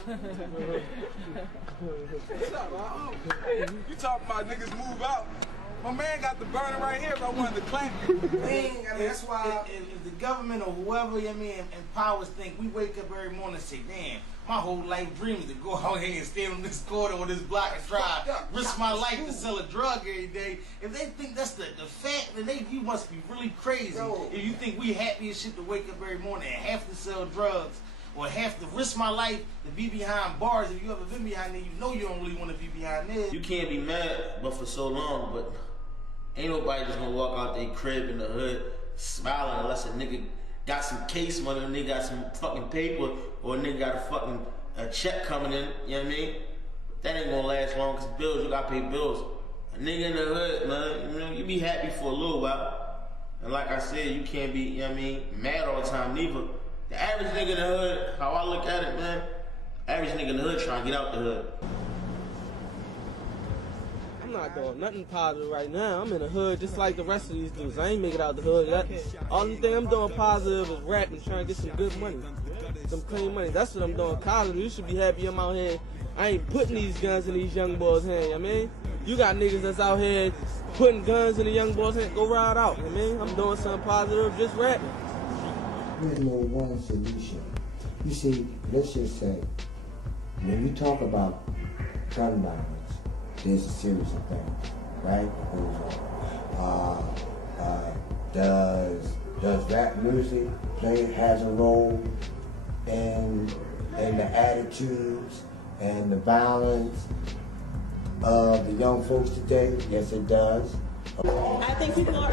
You talking about niggas move out? My man got the burner right here if I wanted to claim it. I mean, that's why if the government or whoever, I mean, in powers think, we wake up every morning and say, damn, my whole life dream is to go out here and stand on this corner or this block and try, risk my life to sell a drug every day. If they think that's the fact, then you must be really crazy. If you think we happy as shit to wake up every morning and have to sell drugs or have to risk my life to be behind bars. If you ever been behind there, you know you don't really want to be behind there. You can't be mad, but for so long, but ain't nobody just gonna walk out their crib in the hood smiling unless a nigga got some case money, or a nigga got some fucking paper, or a nigga got a fucking check coming in, you know what I mean? That ain't gonna last long, cause bills, you gotta pay bills. A nigga in the hood, man, you know, you be happy for a little while. And like I said, you can't be, you know what I mean, mad all the time neither. The average nigga in the hood, how I look at it, man, average nigga in the hood trying to get out the hood. I'm not doing nothing positive right now. I'm in the hood just like the rest of these dudes. I ain't making out the hood. Only thing I'm doing positive is rapping, trying to get some good money. Some clean money. That's what I'm doing positive. You should be happy I'm out here. I ain't putting these guns in these young boys' hands, you know what I mean? You got niggas that's out here putting guns in the young boys' hands. Go ride out, you know what I mean? I'm doing something positive, just rapping. There's no one solution You see, let's just say, when you talk about gun violence, there's a series of things, right? Does rap music has a role in the attitudes and the violence of the young folks today? Yes, it does. I think people are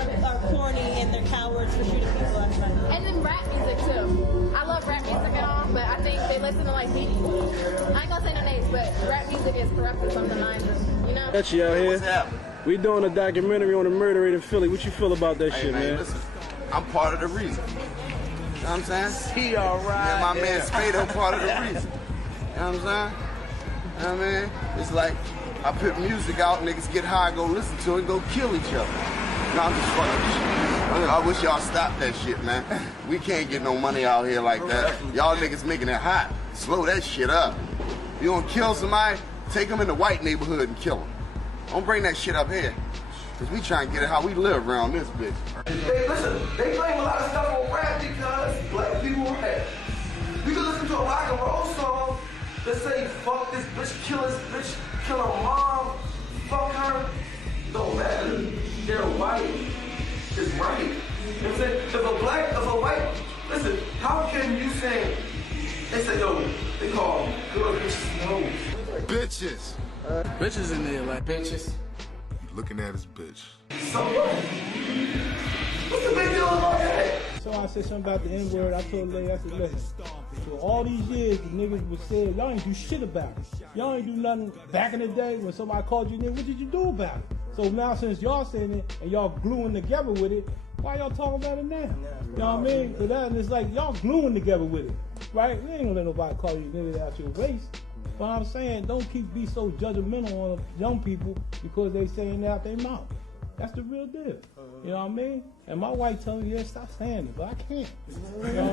corny and they're cowards for shooting people left and right. And then rap music too. I love rap music and all, but I think they listen to like people. I ain't gonna say no names, but rap music is corrupted from the 90s, you know? That's you out here. We doing a documentary on the murder rate in Philly. What you feel about that shit, man? Listen, I'm part of the reason. You know what I'm saying? He all right. Yeah, my man Spado part of the reason. You know what I'm saying? You know what I mean? It's like I put music out, niggas get high, go listen to it, and go kill each other. No, I'm just fucking shit. I wish y'all stop that shit, man. We can't get no money out here like that. Y'all niggas making it hot. Slow that shit up. You gonna kill somebody, take them in the white neighborhood and kill them. Don't bring that shit up here. Cause we trying to get it how we live around this bitch. Listen, they blame a lot of stuff on rap because black people rap. You can listen to a rock and roll song that say, fuck this bitch, kill her mom, fuck her. Don't matter. They're white. It's right. You know what I'm saying? If a white, listen, how can you say, they say, yo, they call them good bitches, no. Bitches. Bitches in there, like bitches. Looking at his bitch. So what? What's the big deal about that? So I said something about the N-word. I told the lady, I said, listen, for all these years, the niggas would say, y'all ain't do shit about it. Y'all ain't do nothing back in the day when somebody called you nigga, what did you do about it? So now since y'all saying it and y'all gluing together with it, why y'all talking about it now? You know what I mean? So that, and it's like y'all gluing together with it, right? We ain't gonna let nobody call you nigga out your race. But I'm saying, don't be so judgmental on young people because they saying that out their mouth. That's the real deal. You know what I mean? And my wife told me, yeah, stop saying it, but I can't. You know what I mean?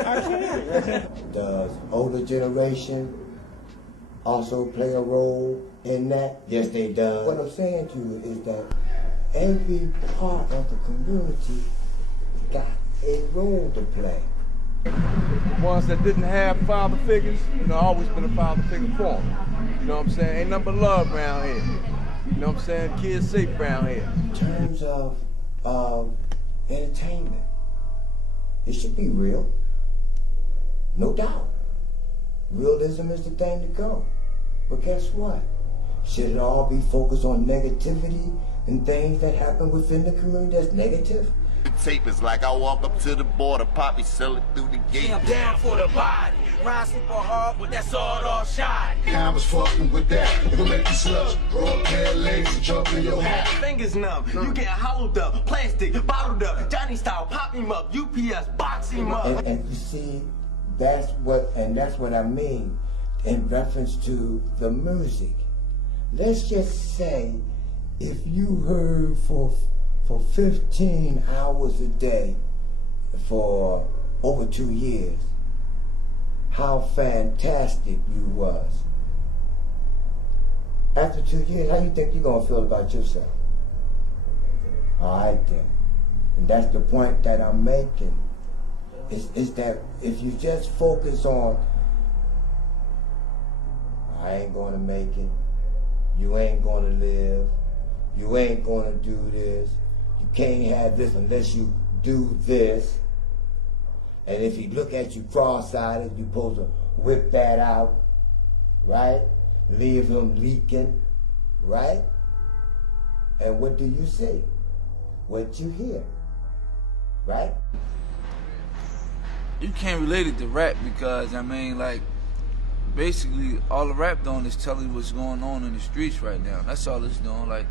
That's right. I can't. Does older generation also play a role in that? Yes, they do. What I'm saying to you is that every part of the community got a role to play. Ones that didn't have father figures, you know, always been a father figure for them. You know what I'm saying? Ain't nothing but love around here. You know what I'm saying? Kids safe around here. In terms of entertainment, it should be real. No doubt. Realism is the thing to go. But guess what? Should it all be focused on negativity and things that happen within the community that's negative? The tape is like I walk up to the border, Poppy sell it through the gate. I'm down for the body, ride super hard with that sword all shot. I was fucking with that, it'll make you slush. Grow up pair of legs and jump in your hat. Fingers numb, you getting hollowed up, plastic, bottled up, Johnny style, pop him up, UPS, box him up. And you see, that's what I mean in reference to the music. Let's just say, if you heard for 15 hours a day for over 2 years, how fantastic you was. After 2 years, how you think you're gonna feel about yourself? All right then. And that's the point that I'm making. Is that if you just focus on, I ain't gonna make it, you ain't gonna live, you ain't gonna do this, you can't have this unless you do this. And if he look at you cross-eyed, you're supposed to whip that out, right? Leave him leaking, right? And what do you see? What you hear, right? You can't relate it to rap because, I mean, like, basically all the rap doing is telling what's going on in the streets right now. That's all it's doing. Like,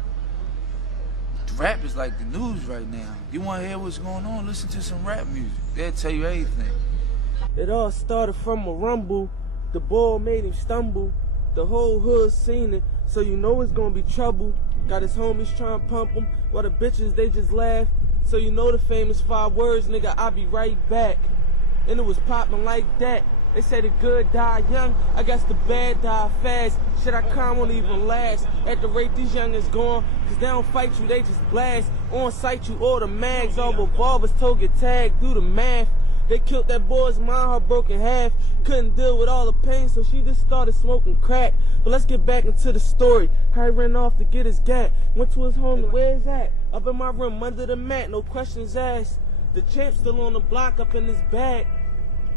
rap is like the news right now. You want to hear what's going on, listen to some rap music. They'll tell you everything. It all started from a rumble. The ball made him stumble. The whole hood seen it, so you know it's gonna be trouble. Got his homies trying to pump him, while the bitches, they just laugh. So you know the famous 5 words, nigga, I'll be right back. And it was popping like that. They say the good die young, I guess the bad die fast. Shit, I crime won't even last. At the rate these youngins going, cause they don't fight you, they just blast. On sight you all the mags, all revolvers told get tagged, do the math. They killed that boy's mind, her broke in half. Couldn't deal with all the pain, so she just started smoking crack. But let's get back into the story. How he ran off to get his gat. Went to his home, where's that? Up in my room, under the mat, no questions asked. The champ still on the block, up in his bag.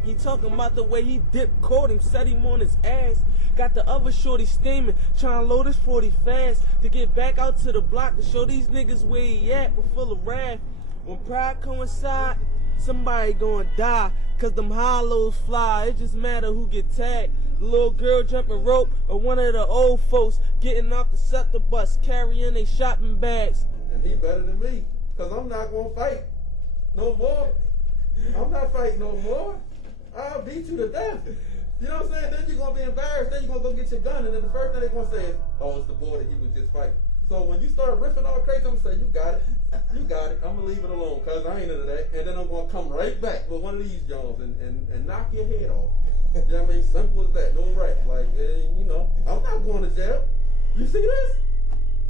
He talking about the way he dipped, caught him, set him on his ass. Got the other shorty steaming, trying to load his 40 fast. To get back out to the block to show these niggas where he at, but full of wrath. When pride coincide, somebody gonna die. Cause them hollows fly, it just matter who get tagged. The little girl jumping rope, or one of the old folks getting off the SEPTA bus, carrying their shopping bags. And he better than me, cause I'm not gonna fight no more. I'm not fighting no more. I'll beat you to death. You know what I'm saying? Then you're gonna be embarrassed, then you're gonna go get your gun, and then the first thing they're gonna say is, oh, it's the boy that he was just fighting. So when you start riffing all crazy, I'm gonna say, you got it. You got it. I'm gonna leave it alone, cause I ain't into that. And then I'm gonna come right back with one of these Jones and knock your head off. You know what I mean? Simple as that. No rap. Like, you know, I'm not going to jail. You see this?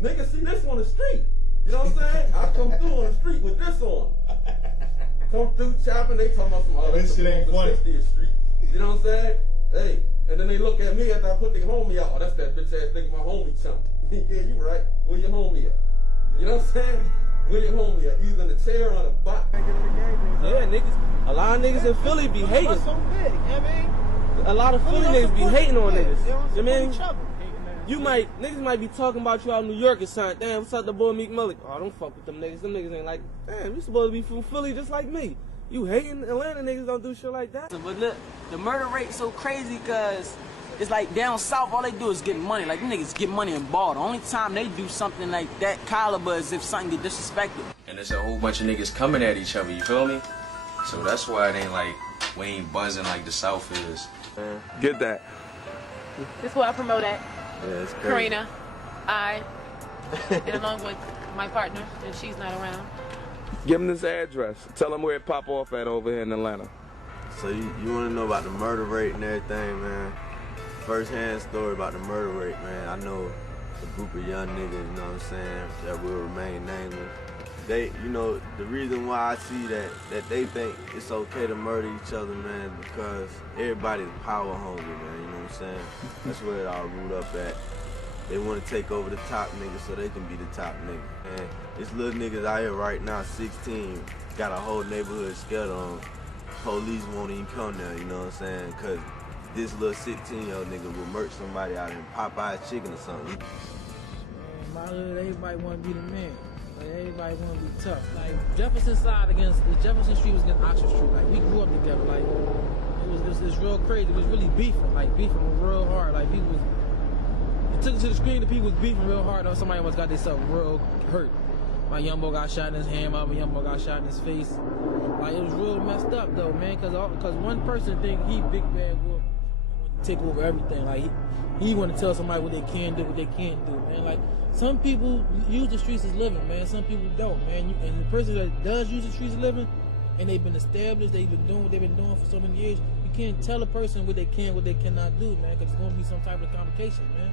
Niggas see this on the street. You know what I'm saying? I come through on the street with this on. Come through chopping, they talking about some other this shit ain't funny. Street. You know what I'm saying? Hey, and then they look at me after I put the homie out. Oh, that's that bitch ass nigga, my homie chump. Yeah, you right. Where your homie at? You know what I'm saying? Where your homie at? Either in the chair or on the box. Yeah, niggas. A lot of niggas in Philly be hating. What's so big? You know what I mean? A lot of Philly niggas be hating on niggas. You know what I mean? You Niggas might be talking about you out in New York or something. Damn, what's up, the boy Meek Millie? Oh, don't fuck with them niggas. Them niggas ain't like, damn, you supposed to be from Philly just like me. You hating Atlanta niggas don't do shit like that. But look, the murder rate so crazy because it's like down south, all they do is get money. Like, them niggas get money and ball. The only time they do something like that caliber is if something get disrespected. And there's a whole bunch of niggas coming at each other, you feel me? So that's why it ain't like, we ain't buzzing like the south is. Get that. This is what I promote at. Yeah, it's crazy. Karina, and along with my partner, and she's not around. Give them this address. Tell them where it pop off at over here in Atlanta. So you want to know about the murder rate and everything, man? First-hand story about the murder rate, man. I know a group of young niggas, you know what I'm saying, that will remain nameless. They, you know, the reason why I see that they think it's okay to murder each other, man, because everybody's power hungry, man, you know what I'm saying? That's where it all root up at. They want to take over the top niggas so they can be the top nigga. And it's little niggas out here right now, 16, got a whole neighborhood scared of them. Police won't even come there, you know what I'm saying? Because this little 16-year-old nigga will murk somebody out in Popeye's chicken or something. Man, my hood, everybody want to be the man. Like, everybody want to be tough. Like, Jefferson Street was against Oxford Street. Like, we grew up together. Like, it was real crazy. It was really beefing. Like, beefing was real hard. Like, people was, it took it to the screen, the people was beefing real hard. Or somebody else got themselves real hurt. My young boy got shot in his hand. My young boy got shot in his face. Like, it was real messed up, though, man. Because one person think he big bad wolf and take over everything. Like, he want to tell somebody what they can do, what they can't do, man. Like, some people use the streets as living, man. Some people don't, man. And the person that does use the streets as living, and they've been established, they've been doing what they've been doing for so many years, you can't tell a person what they can, what they cannot do, man, because it's going to be some type of complication, man.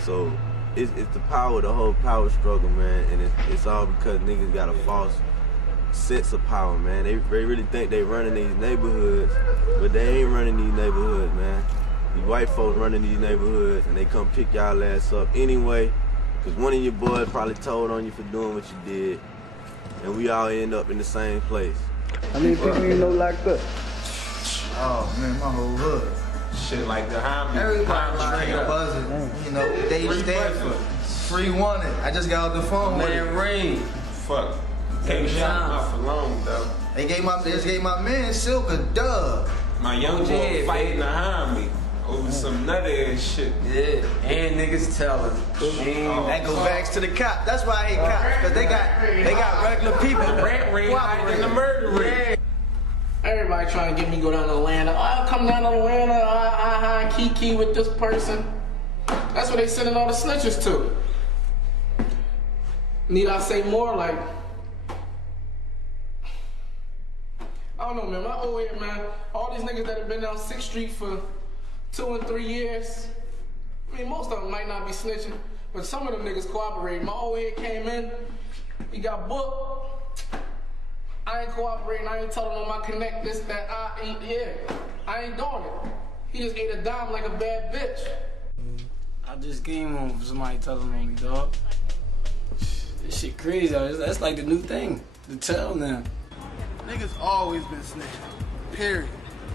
So it's the power, the whole power struggle, man, and it's all because niggas got a false sense of power, man. They really think they running these neighborhoods, but they ain't running these neighborhoods, man. These white folks running these neighborhoods, and they come pick y'all ass up anyway, because one of your boys probably told on you for doing what you did, and we all end up in the same place. How many people you know like that? Oh, man, my whole hood. Shit like the Hammy. Everybody like buzzing. You know, Dave Stanford. Free wanted. I just got off the phone with him. Rain. Fuck. Can't shot my for long, though. They just gave my man Silk a dub. My young boy fighting behind me over some nutty ass shit. Yeah, and niggas telling. That goes back to the cop. That's why I hate cops, because they got regular people. Rat rate higher than the murder rate. Everybody trying to get me to go down to Atlanta. Oh, I'll come down to Atlanta, kiki with this person. That's what they sending all the snitches to. Need I say more? Like, I don't know, man. My old head, man. All these niggas that have been down 6th Street for 2 and 3 years. I mean, most of them might not be snitching, but some of them niggas cooperate. My old head came in, he got booked. I ain't cooperating. I ain't telling him I connect this, that, I ain't doing it. He just ate a dime like a bad bitch. I just came home for somebody telling on me, dog. This shit crazy. That's like the new thing to tell now. Niggas always been snitching. Period.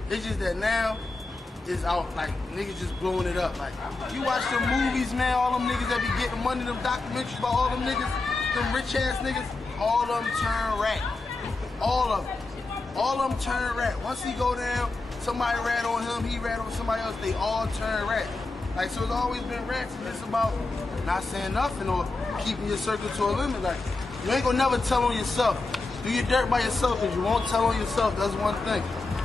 It's just that now it's out like niggas just blowing it up. Like you watch them movies, man. All them niggas that be getting money, them documentaries about all them niggas, them rich ass niggas. All of them turn rat. All of them. All of them turn rat. Once he go down, somebody rat on him, he rat on somebody else. They all turn rat. Like so, it's always been rats, and it's about not saying nothing or keeping your circle to a limit. Like you ain't gonna never tell on yourself. Do your dirt by yourself, cause you won't tell on yourself. That's one thing.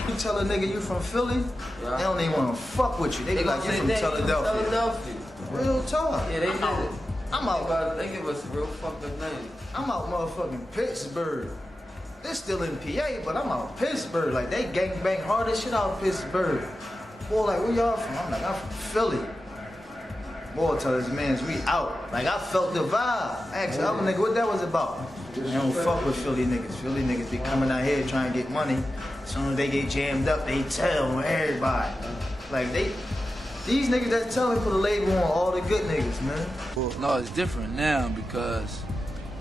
You tell a nigga you from Philly, they don't even wanna fuck with you. They be like you from Philadelphia. Real talk. Yeah, they did it. I'm out. They give us a real fucked up name. I'm out motherfucking Pittsburgh. They're still in PA, but I'm out Pittsburgh. Like they gangbang hard as shit out Pittsburgh. Boy, like where y'all from? I'm like, I'm from Philly. Boy, tell his mans we out. Like I felt the vibe. I asked the other nigga what that was about. They don't fuck with Philly niggas. Philly niggas be coming out here trying to get money. As soon as they get jammed up, they tell on everybody. Like these niggas that tell me put a label on all the good niggas, man. No, it's different now because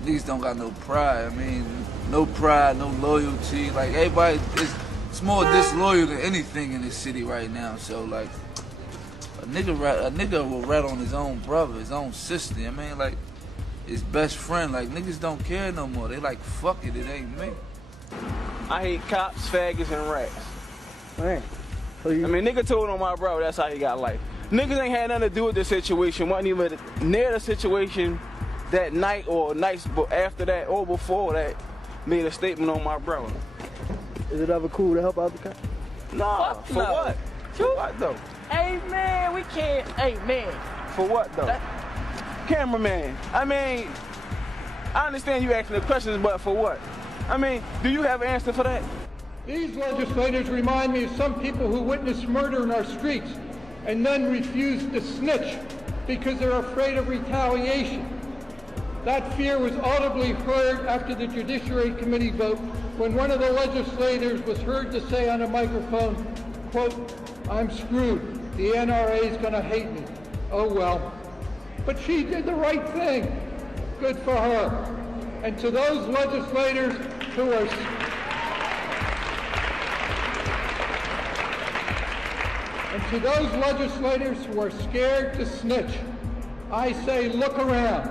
niggas don't got no pride. I mean, no pride, no loyalty. Like everybody, it's more disloyal than anything in this city right now. So like, a nigga will rat on his own brother, his own sister. I mean, like his best friend. Like niggas don't care no more. They like, fuck it, it ain't me. I hate cops, faggots, and rats. Man. I mean, nigga told on my bro, that's how he got life. Niggas ain't had nothing to do with the situation, wasn't even near the situation that night or nights after that or before that, made a statement on my bro. Is it ever cool to help out the cops? Nah, for what? For what though? Hey man, we can't. Hey man. For what though? Cameraman. I mean, I understand you asking the questions, but for what? I mean, do you have an answer for that? These legislators remind me of some people who witnessed murder in our streets and then refused to snitch because they're afraid of retaliation. That fear was audibly heard after the Judiciary Committee vote when one of the legislators was heard to say on a microphone, quote, "I'm screwed. The NRA is gonna hate me. Oh well." But she did the right thing. Good for her. And to those legislators who are scared to snitch, I say look around.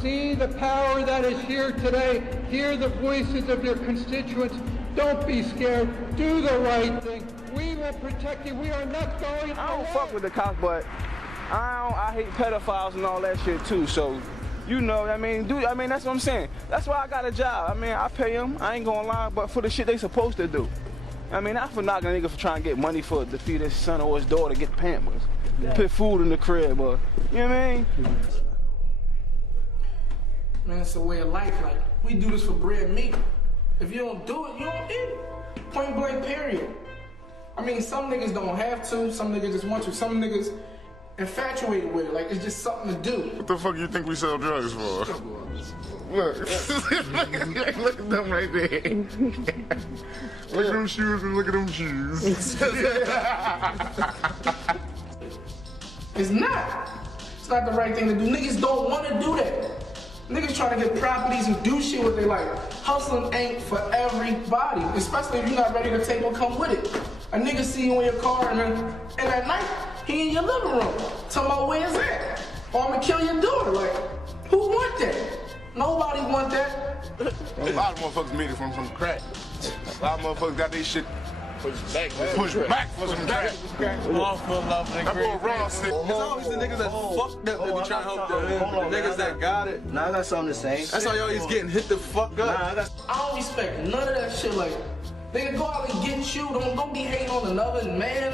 See the power that is here today. Hear the voices of your constituents. Don't be scared. Do the right thing. We will protect you. We are not going away. I don't fuck with the cops, but I hate pedophiles and all that shit too. So, you know, I mean, that's what I'm saying. That's why I got a job. I mean, I pay them. I ain't gonna lie, but for the shit they supposed to do. I mean, not for knocking a nigga for trying to get money for to feed his son or his daughter, get Pampers, put food in the crib, or you know what I mean? Man, it's a way of life. Like, we do this for bread and meat. If you don't do it, you don't eat it. Point blank, period. I mean, some niggas don't have to, some niggas just want to, some niggas infatuated with it, like it's just something to do. What the fuck you think we sell drugs for? Look. Look at them right there. Look at them shoes and look at them shoes. It's not. It's not the right thing to do. Niggas don't want to do that. Niggas trying to get properties and do shit with their life. Hustling ain't for everybody, especially if you're not ready to take what come with it. A nigga see you in your car and at night, he in your living room, talking about where is that? Or I'm gonna kill your daughter. Like, who want that? Nobody want that. A lot of motherfuckers made it from some crack. A lot of motherfuckers got their shit pushed back for some crack. That boy Raw said. It's always the niggas that fucked up that be trying to help them. The niggas that got it. Nah, I got something to say. That's why y'all always getting hit the fuck up. I don't respect none of that shit. Like, nigga, go out and get you. Don't be hating on another man.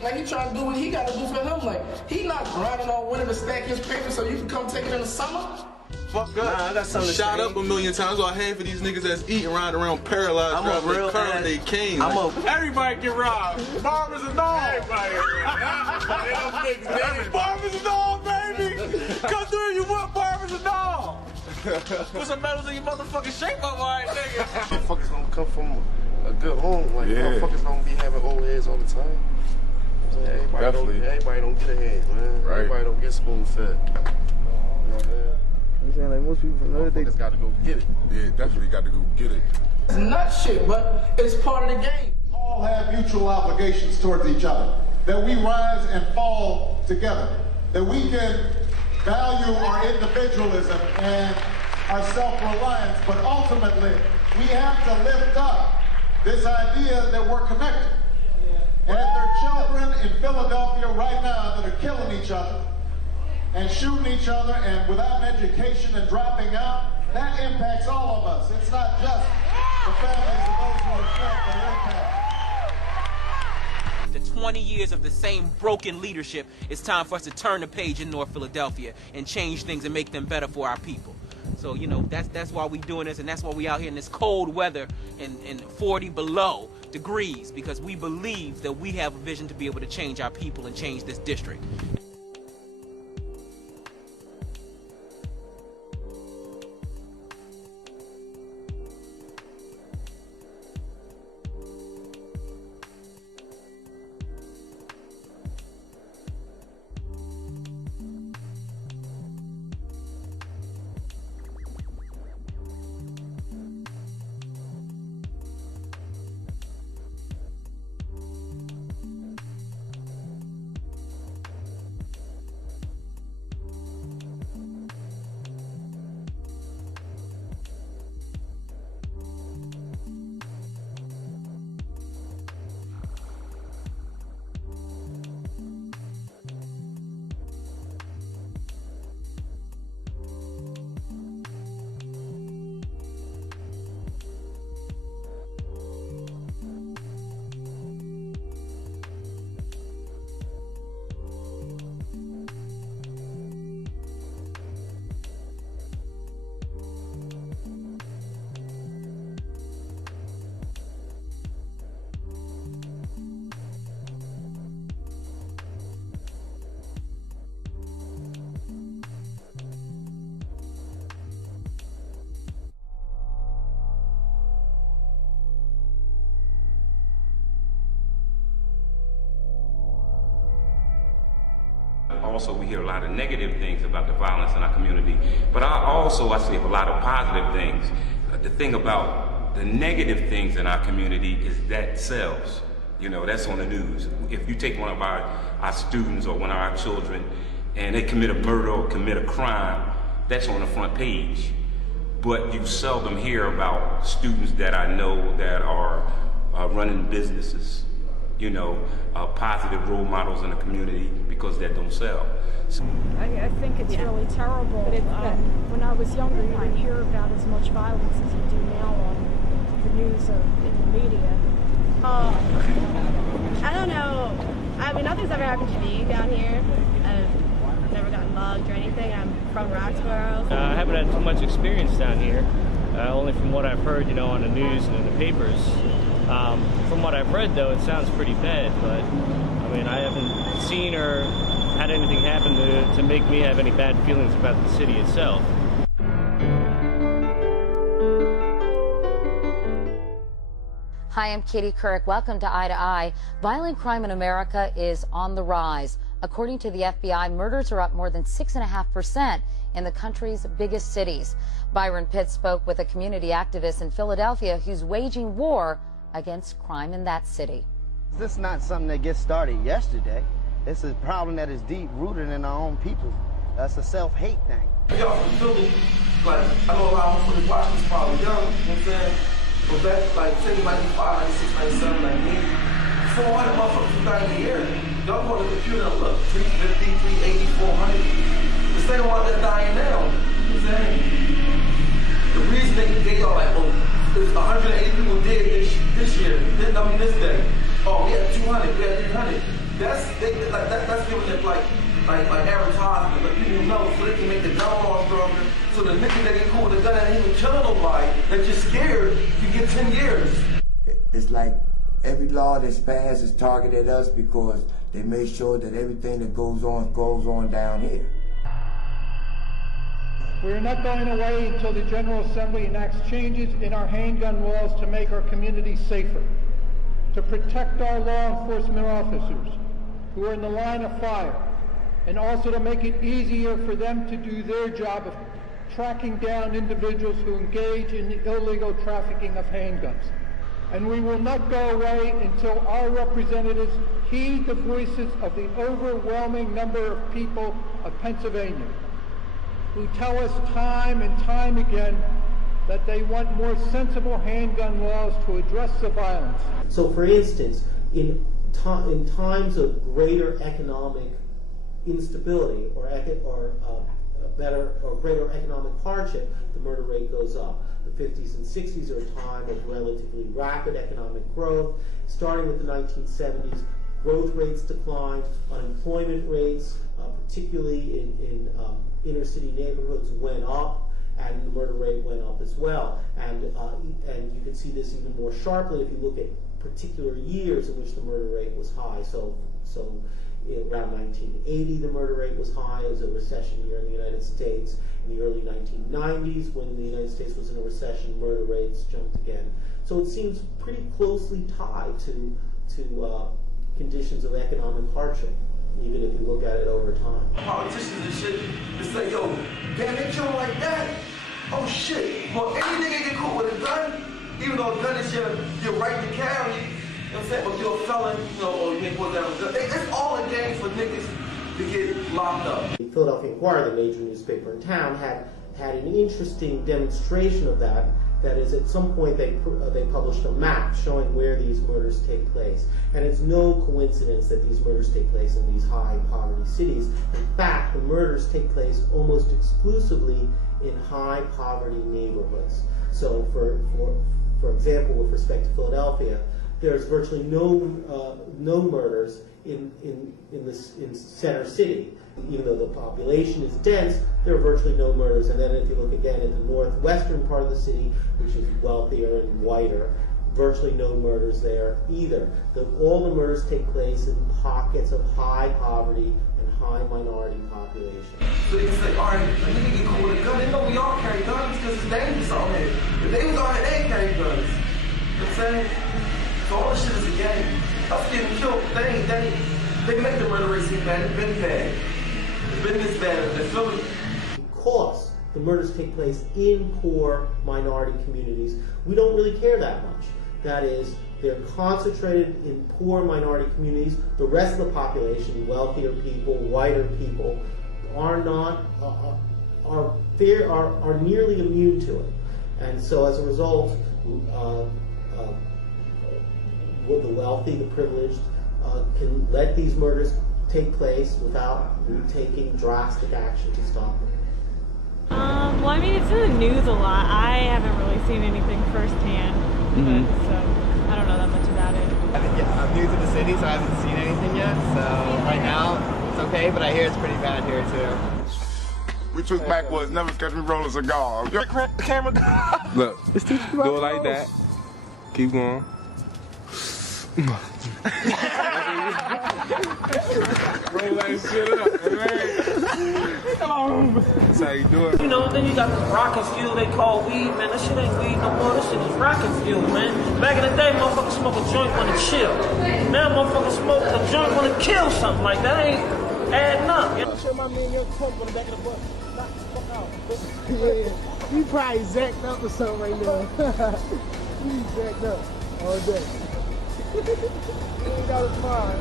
Like, he trying to do what he got to do for him. Like, he not grinding all winter to stack his paper so you can come take it in the summer. Fuck up. Nah, I got something to Shot say. up a million times. All half of these niggas that's eating riding around paralyzed. I'm a real car they cane. Everybody get robbed. Barbers and all. Everybody. Barbers and all, baby. Come through, you want barbers and all. Put some medals in your motherfucking shape up, all right, nigga. Motherfuckers don't come from a good home. Like, Yeah. motherfuckers don't be having old heads all the time. I'm saying everybody don't get a head, man. Right. Everybody don't get spoon fed. You know what I'm saying? Like, most people from the hood, they just got to go get it. Yeah, definitely got to go get it. It's nut shit, but it's part of the game. All have mutual obligations towards each other. That we rise and fall together. That we can value our individualism and our self-reliance, but ultimately we have to lift up this idea that we're connected. And if there are children in Philadelphia right now that are killing each other and shooting each other and without an education and dropping out, that impacts all of us. It's not just the families of those who are killed, but it impacts. After 20 years of the same broken leadership, it's time for us to turn the page in North Philadelphia and change things and make them better for our people. So, you know, that's why we doing this, and that's why we out here in this cold weather in 40 below degrees, because we believe that we have a vision to be able to change our people and change this district. Also, we hear a lot of negative things about the violence in our community, but I see a lot of positive things. The thing about the negative things in our community is that sells. You know, that's on the news. If you take one of our students or one of our children and they commit a murder or commit a crime, that's on the front page. But you seldom hear about students that I know that are running businesses, you know, positive role models in the community, because that don't sell. So, I think it's really terrible. When I was younger, you didn't hear about as much violence as you do now on the news or in the media. I don't know. I mean, nothing's ever happened to me down here. I've never gotten mugged or anything. I'm from Roxborough. I haven't had too much experience down here, only from what I've heard, you know, on the news and in the papers. From what I've read, though, it sounds pretty bad, but I mean, I haven't seen or had anything happen to make me have any bad feelings about the city itself. Hi, I'm Katie Couric. Welcome to Eye to Eye. Violent crime in America is on the rise. According to the FBI, murders are up more than 6.5% in the country's biggest cities. Byron Pitt spoke with a community activist in Philadelphia who's waging war against crime in that city. This is not something that gets started yesterday. It's a problem that is deep-rooted in our own people. That's a self-hate thing. Y'all from Philly, like, I know a lot of people watching this probably young, you know what I'm saying? But back, like, say you might be 5, 96, 97, like me, 400 motherfuckers who died in the year. Y'all go to the computer and look, 350, 380, 400. The same one that's dying now, you know what I'm saying? The reason they are like, oh, there's 180 people dead this year, this day. Oh, we had 200, we had 300. That's giving it like advertisement, but people know so they can make the gun law stronger. So the niggas that get caught with a gun and even kill nobody, they're just scared, you get 10 years. It's like every law that's passed is targeted at us because they make sure that everything that goes on down here. We are not going away until the General Assembly enacts changes in our handgun laws to make our communities safer, to protect our law enforcement officers who are in the line of fire, and also to make it easier for them to do their job of tracking down individuals who engage in the illegal trafficking of handguns. And we will not go away until our representatives heed the voices of the overwhelming number of people of Pennsylvania who tell us time and time again that they want more sensible handgun laws to address the violence. So, for instance, in times of greater economic instability or greater economic hardship, the murder rate goes up. The 50s and 60s are a time of relatively rapid economic growth. Starting with the 1970s, growth rates declined, unemployment rates, particularly in inner city neighborhoods, went up, and the murder rate went up as well. And you can see this even more sharply if you look at particular years in which the murder rate was high. So around 1980, the murder rate was high. It was a recession year in the United States. In the early 1990s, when the United States was in a recession, murder rates jumped again. So it seems pretty closely tied to conditions of economic hardship, even if you look at it over time. Politicians and shit, they say, yo, damn, they kill like that? Oh shit, well, any nigga get caught with a gun, even though a gun is your right to carry, you know what I'm saying, but you're a felon, you know, or you ain't put down a gun. It's all a game for niggas to get locked up. The Philadelphia Inquirer, the major newspaper in town, had an interesting demonstration of that. That is, at some point they published a map showing where these murders take place. And it's no coincidence that these murders take place in these high poverty cities. In fact, the murders take place almost exclusively in high poverty neighborhoods. So for example, with respect to Philadelphia, there's virtually no murders in Center City. Even though the population is dense, there are virtually no murders. And then if you look again at the northwestern part of the city, which is wealthier and whiter, virtually no murders there either. All the murders take place in pockets of high poverty and high minority population. So they can say, all right, a nigga get caught with a gun. They know we all carry guns because it's dangerous out here. If they was out here, they carry guns. You know what I'm saying? So all this shit is a game. Us getting killed, they make the murder rate seem bad. It's been bad. Because the murders take place in poor minority communities, we don't really care that much. That is, they're concentrated in poor minority communities. The rest of the population, wealthier people, whiter people, are nearly immune to it. And so as a result, the wealthy, the privileged, can let these murders take place without taking drastic action to stop them? Well, I mean, it's in the news a lot. I haven't really seen anything firsthand, so I don't know that much about it. I'm new to the city, so I haven't seen anything yet. So right now, it's okay, but I hear it's pretty bad here too. We took backwards, never catch me rolling a cigar. Your camera. Look, do it like that. Keep going. Roll that shit up, man. That's how you do it. You know, then you got this rockin' fuel they call weed, man. That shit ain't weed no more. This shit is rockin' fuel, man. Back in the day, motherfuckers smoke a joint wanna chill. Now motherfuckers smoke a joint wanna kill something like that. Ain't adding up. I'm sure my man, your trunk on the back of the bus. Knock the fuck out. Yeah, you probably zacked up or something right now. You zacked up all day. You ain't got his mind.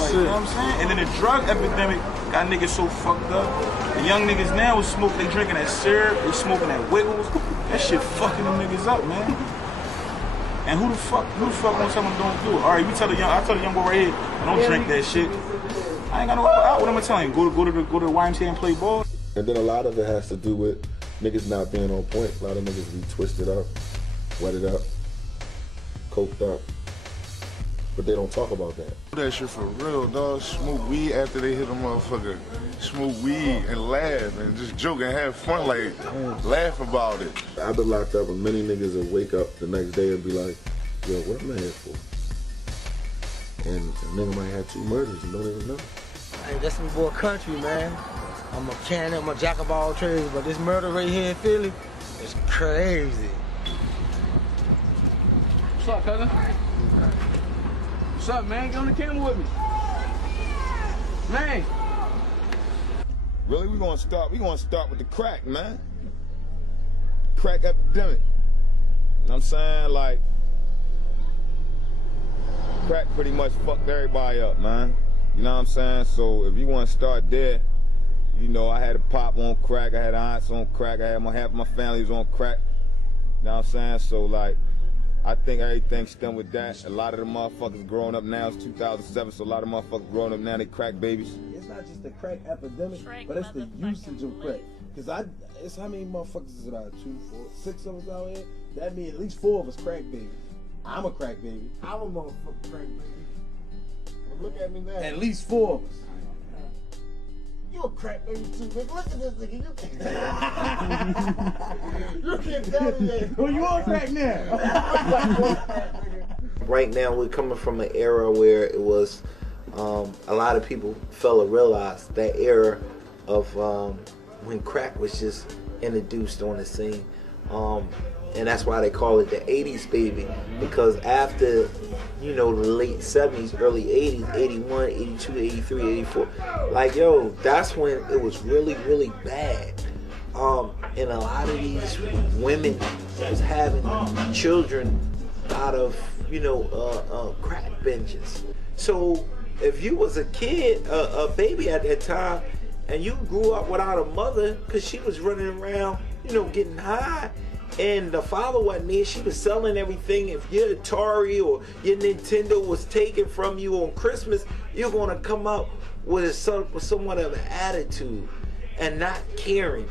Like, you know what I'm saying? And then the drug epidemic got niggas so fucked up. The young niggas now smoke, they drinking that syrup, they smoking that Wiggles. That shit fucking them niggas up, man. And who the fuck wants someone don't do it? All right, I tell the young boy right here, don't drink that shit. I ain't got no other out. What am I telling you? Go to the YMCA and play ball. And then a lot of it has to do with niggas not being on point. A lot of niggas be twisted up, wetted up, coked up. But they don't talk about that. That shit for real, dog. Smoke weed after they hit a motherfucker. Smoke weed and laugh and just joke and have fun, like laugh about it. I've been locked up and many niggas will wake up the next day and be like, yo, what am I here for? And a nigga might have 2 murders and don't even know. Hey, that's some boy country, man. I'm a mechanic, I'm a jack of all trades, but this murder right here in Philly is crazy. What's up, cousin? What's up, man? Get on the camera with me. Man. Really, we gonna start with the crack, man. Crack epidemic. You know what I'm saying? Like, crack pretty much fucked everybody up, man. You know what I'm saying? So if you want to start there, you know, I had a pop on crack, I had aunts on crack, I had half of my family was on crack. You know what I'm saying? So like, I think everything stemmed with that. A lot of the motherfuckers growing up now, it's 2007, so a lot of motherfuckers growing up now, they crack babies. It's not just the crack epidemic, but it's the usage of crack. Because it's how many motherfuckers is about 2, 4, 6 of us out here? That means at least 4 of us crack babies. I'm a crack baby. I'm a motherfucking crack baby. Well, look at me now. At least 4 of us. You a crack baby too, nigga. Look at this nigga. You can't tell me that. Well, you on crack now. Right now, we're coming from an era where it was a lot of people fella realized that era of when crack was just introduced on the scene. And that's why they call it the 80s baby, because after, you know, the late 70s, early 80s, 81, 82, 83, 84, like, yo, that's when it was really, really bad. And a lot of these women was having children out of, you know, crack binges. So if you was a kid, a baby at that time, and you grew up without a mother because she was running around, you know, getting high, and the father wasn't there, she was selling everything. If your Atari or your Nintendo was taken from you on Christmas, you're going to come out with somewhat of an attitude and not caring.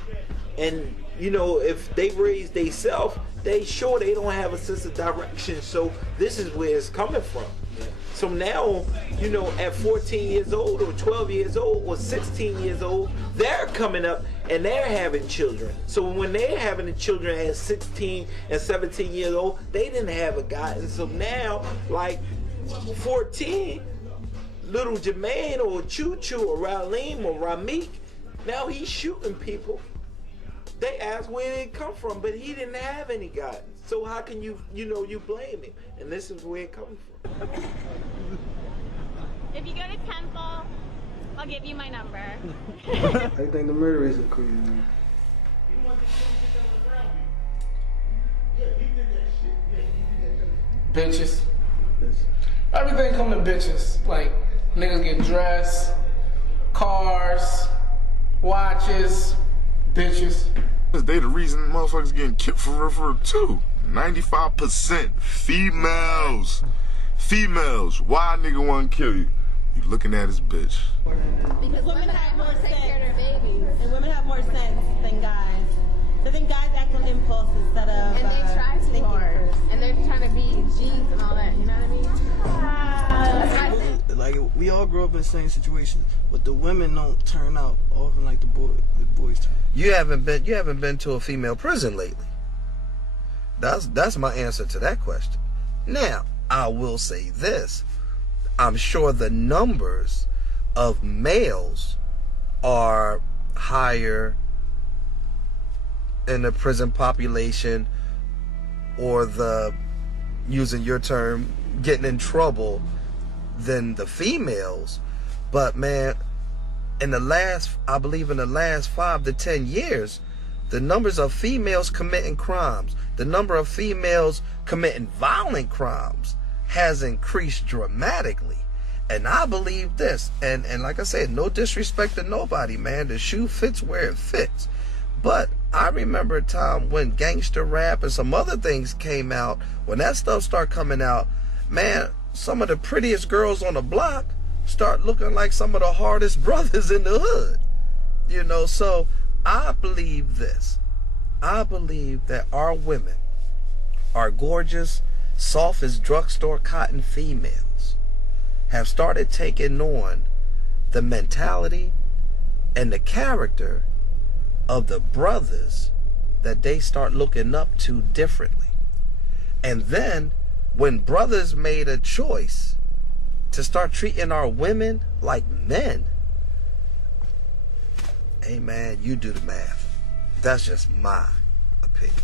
And, you know, if they raise themselves, they sure they don't have a sense of direction. So this is where it's coming from. So now, you know, at 14 years old or 12 years old or 16 years old, they're coming up and they're having children. So when they're having the children at 16 and 17 years old, they didn't have a guy. And so now, like 14, little Jermaine or Choo Choo or Ralim or Ramik, now he's shooting people. They ask where did it come from, but he didn't have any guidance. So how can you you blame him? And this is where it comes from. If you go to Temple, I'll give you my number. I think the murder is included. Bitches. Everything come to bitches. Like, niggas get dressed, cars, watches, bitches. They the reason motherfuckers getting killed for real too. 95% females. Females. Why a nigga wanna kill you? You looking at his bitch. Because women have more sense, and women have more sense than guys. So I think guys act on impulse instead of and they try too hard, and they're trying to be G's and all that. You know what I mean? Like, we all grew up in the same situation, but the women don't turn out often like the boys turn. You haven't been to a female prison lately. That's my answer to that question. Now, I will say this. I'm sure the numbers of males are higher in the prison population, or the, using your term, getting in trouble, than the females. But man, I believe in the last 5 to 10 years, the numbers of females committing crimes, the number of females committing violent crimes has increased dramatically. And I believe this, and like I said, no disrespect to nobody, man. The shoe fits where it fits. But I remember a time when gangster rap and some other things came out. When that stuff started coming out, man, some of the prettiest girls on the block start looking like some of the hardest brothers in the hood. You know, so I believe this. I believe that our women are gorgeous, soft as drugstore cotton females, have started taking on the mentality and the character of the brothers that they start looking up to differently. And then when brothers made a choice to start treating our women like men, Hey man, you do the math. That's just my opinion.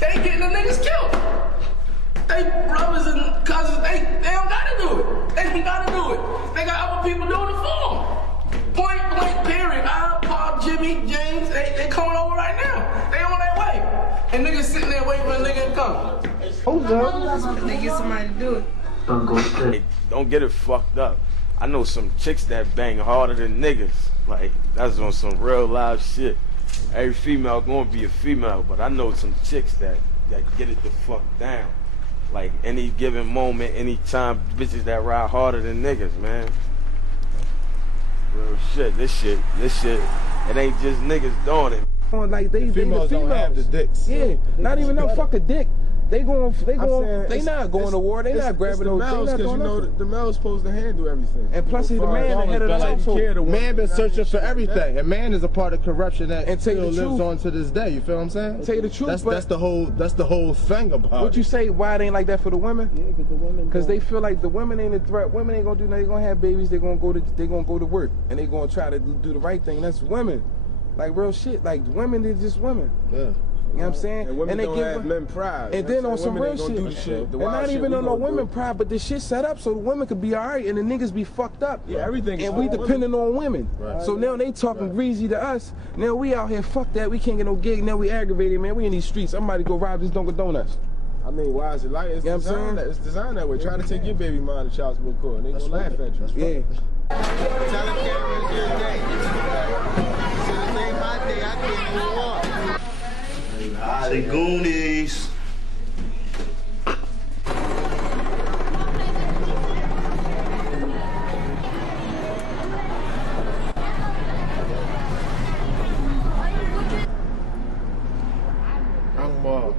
They getting the niggas killed. They brothers and cousins, they don't gotta do it. They don't gotta do it. They got other people doing it for them. Point blank, period. Pop, Jimmy, James, they coming over right now. They on their way. And niggas sitting there waiting for a nigga to come. Hold up. They get somebody to do it. Hey, don't get it fucked up. I know some chicks that bang harder than niggas. Like, that's on some real live shit. Every female gonna be a female, but I know some chicks that get it the fuck down. Like, any given moment, any time, bitches that ride harder than niggas, man. Real shit, this shit, it ain't just niggas doing it. Like they females don't have the dicks. Yeah, not even no fucking dick. They not going to war. They not grabbing those things. Because you know the male's supposed to handle everything. And plus he's the man, the head of the household. Man been searching for everything, and man is a part of corruption that still lives on to this day. You feel what I'm saying? Tell you the truth, that's the whole thing about it. What you say? Why it ain't like that for the women? Yeah, because the women. Because they feel like the women ain't a threat. Women ain't gonna do nothing. They gonna have babies. They gonna go to work, and they gonna try to do the right thing. And that's women. Like real shit. Like women, they're just women. Yeah. You know what I'm saying? And women they don't have men pride. And then on some real shit. And not even on no women pride, but the shit set up so the women could be alright and the niggas be fucked up. Yeah, everything. And we depending on women. Right. So now they talking greasy to us. Now we out here, fuck that. We can't get no gig. Now we aggravated, man. We in these streets. Somebody go rob this Dunkin' Donuts. I mean, why is it like it's designed that? It's designed that way. Try to take your baby mom to child support court, and they gonna laugh at you. Yeah. Tell the camera it's your day. So this ain't my day. I can't even walk. Say Goonies. I'm Bob.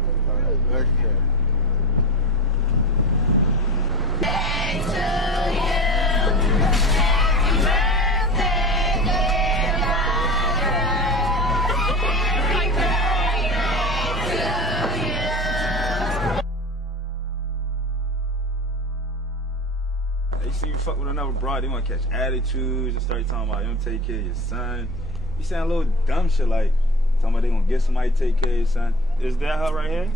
They see you fuck with another broad, they want to catch attitudes and start talking about you don't take care of your son. You saying a little dumb shit like talking about they gonna get somebody to take care of your son. Is that her right here?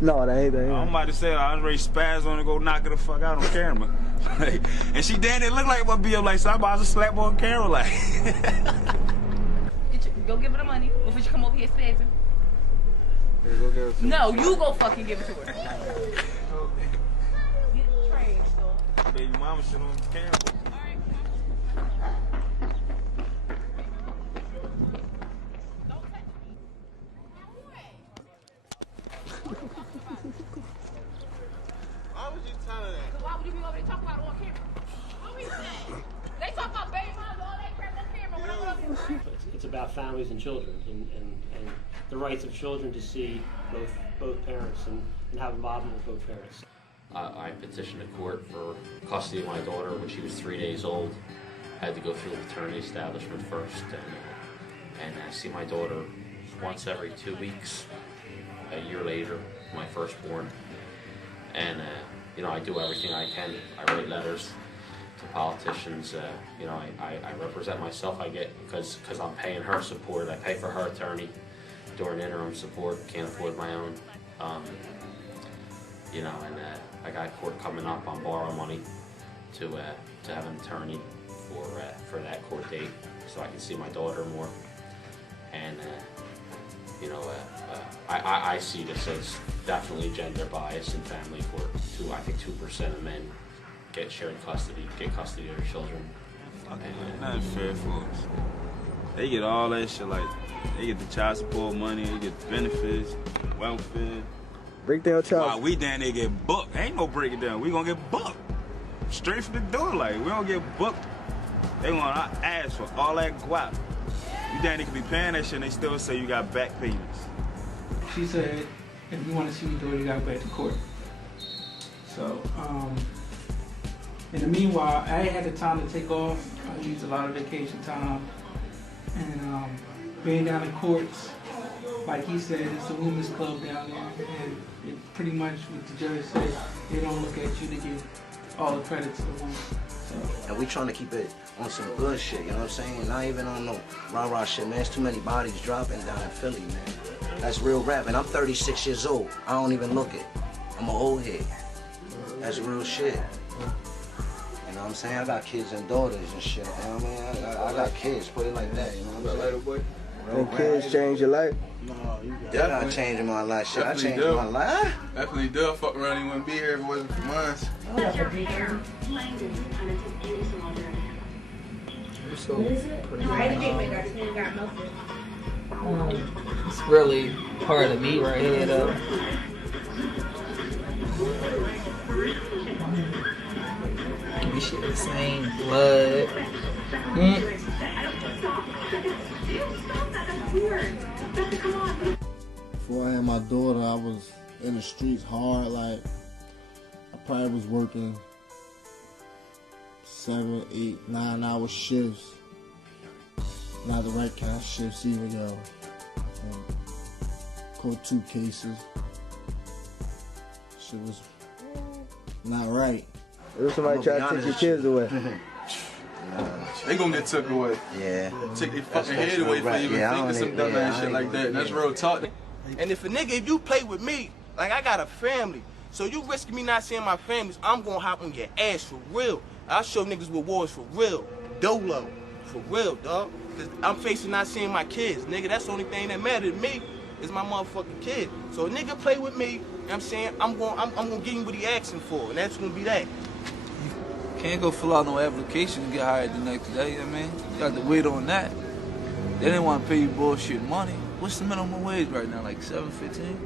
No, that ain't that. I'm about to say I was ready to spaz on and go knock her the fuck out on camera. And she damn it look like what be up like so I'm about to slap on camera like. Go give her the money before she come over here spazzing. Here, go give her No, you go fucking give it to her. Baby mama shit on camera. Why would you tell her that? Because why would you be over there talking about it on camera? What we say? They talk about baby moms, all that crap on camera. It's about families and children and the rights of children to see both parents and have involvement with both parents. I petitioned the court for custody of my daughter when she was 3 days old. I had to go through the paternity establishment first and see my daughter once every 2 weeks. A year later, my firstborn. And, you know, I do everything I can. I write letters to politicians. You know, I represent myself. I get, because I'm paying her support. I pay for her attorney during interim support. Can't afford my own. You know, and I got court coming up on borrow money to have an attorney for that court date, so I can see my daughter more. And you know, I see this as definitely gender bias in family court. I think 2% of men get custody of their children. Not fair, folks. They get all that shit, like they get the child support money, they get benefits, welfare. Breakdown child. Wow, we down there get booked. Ain't no break it down. We gonna get booked. Straight from the door, like we don't get booked. They want our ass for all that guap. You down there could be paying that shit and they still say you got back payments. She said, if you want to see your daughter, you gotta go back to court. So, in the meanwhile, I had the time to take off. I used a lot of vacation time. And being down in courts, like he said, it's a women's club down there. And it pretty much what the judge said, they don't look at you, they give All the credits. And we trying to keep it on some good shit, you know what I'm saying? Not even on no rah-rah shit, man. There's too many bodies dropping down in Philly, man. That's real rap, and I'm 36 years old. I don't even look it. I'm an old head. That's real shit. You know what I'm saying? I got kids and daughters and shit, you know what I mean? I got kids, put it like that, you know what I'm saying? Think kids change your life? No, you got They're not changing my life. Shit, I changed my life. Definitely do. Fuck around, he wouldn't be here if it wasn't for mine. It's really part of me right here, though. We share the same blood. Before I had my daughter, I was in the streets hard. Like, I probably was working 7, 8, 9 hour shifts. Not the right kind of shifts either, yo. Caught 2 cases. Shit was not right. If somebody try to take your kids away. They gonna get took away. Yeah. Take their fucking head away for even thinking some dumb ass shit like that. And that's real talk. And if a nigga, if you play with me, like I got a family, so you risking me not seeing my families, I'm gonna hop on your ass for real. I'll show niggas what wars for real. Dolo. For real, dog. Cause I'm facing not seeing my kids, nigga. That's the only thing that matters to me is my motherfucking kid. So a nigga play with me, you know what I'm saying? I'm gonna give him what he asking for, and that's gonna be that. Can't go fill out no application and get hired the next day, you know what I mean? You got to wait on that. They didn't want to pay you bullshit money. What's the minimum wage right now? Like $7.15?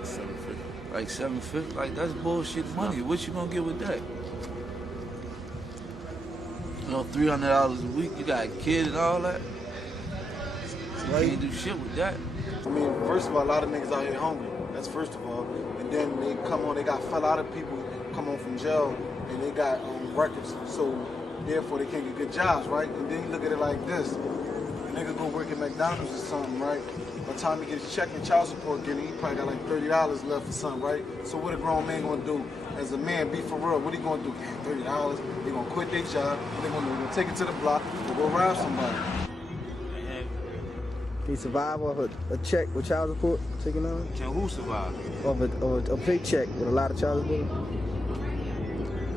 $7.50. Like $7.50? Like that's bullshit money. What you gonna get with that? You know, $300 a week, you got a kid and all that. You can't do shit with that. I mean, first of all, a lot of niggas out here hungry. That's first of all. And then they come on, they got a lot of people come on from jail and they got records. So therefore they can't get good jobs, right? And then you look at it like this. A nigga go work at McDonald's or something, right? By the time he gets his check and child support getting, he probably got like $30 left or something, right? So what a grown man gonna do? As a man, be for real, what he gonna do? $30, they gonna quit their job, they gonna take it to the block, and go rob somebody. He survive off a check with child support taken on? Can who survive? Off a paycheck with a lot of child support?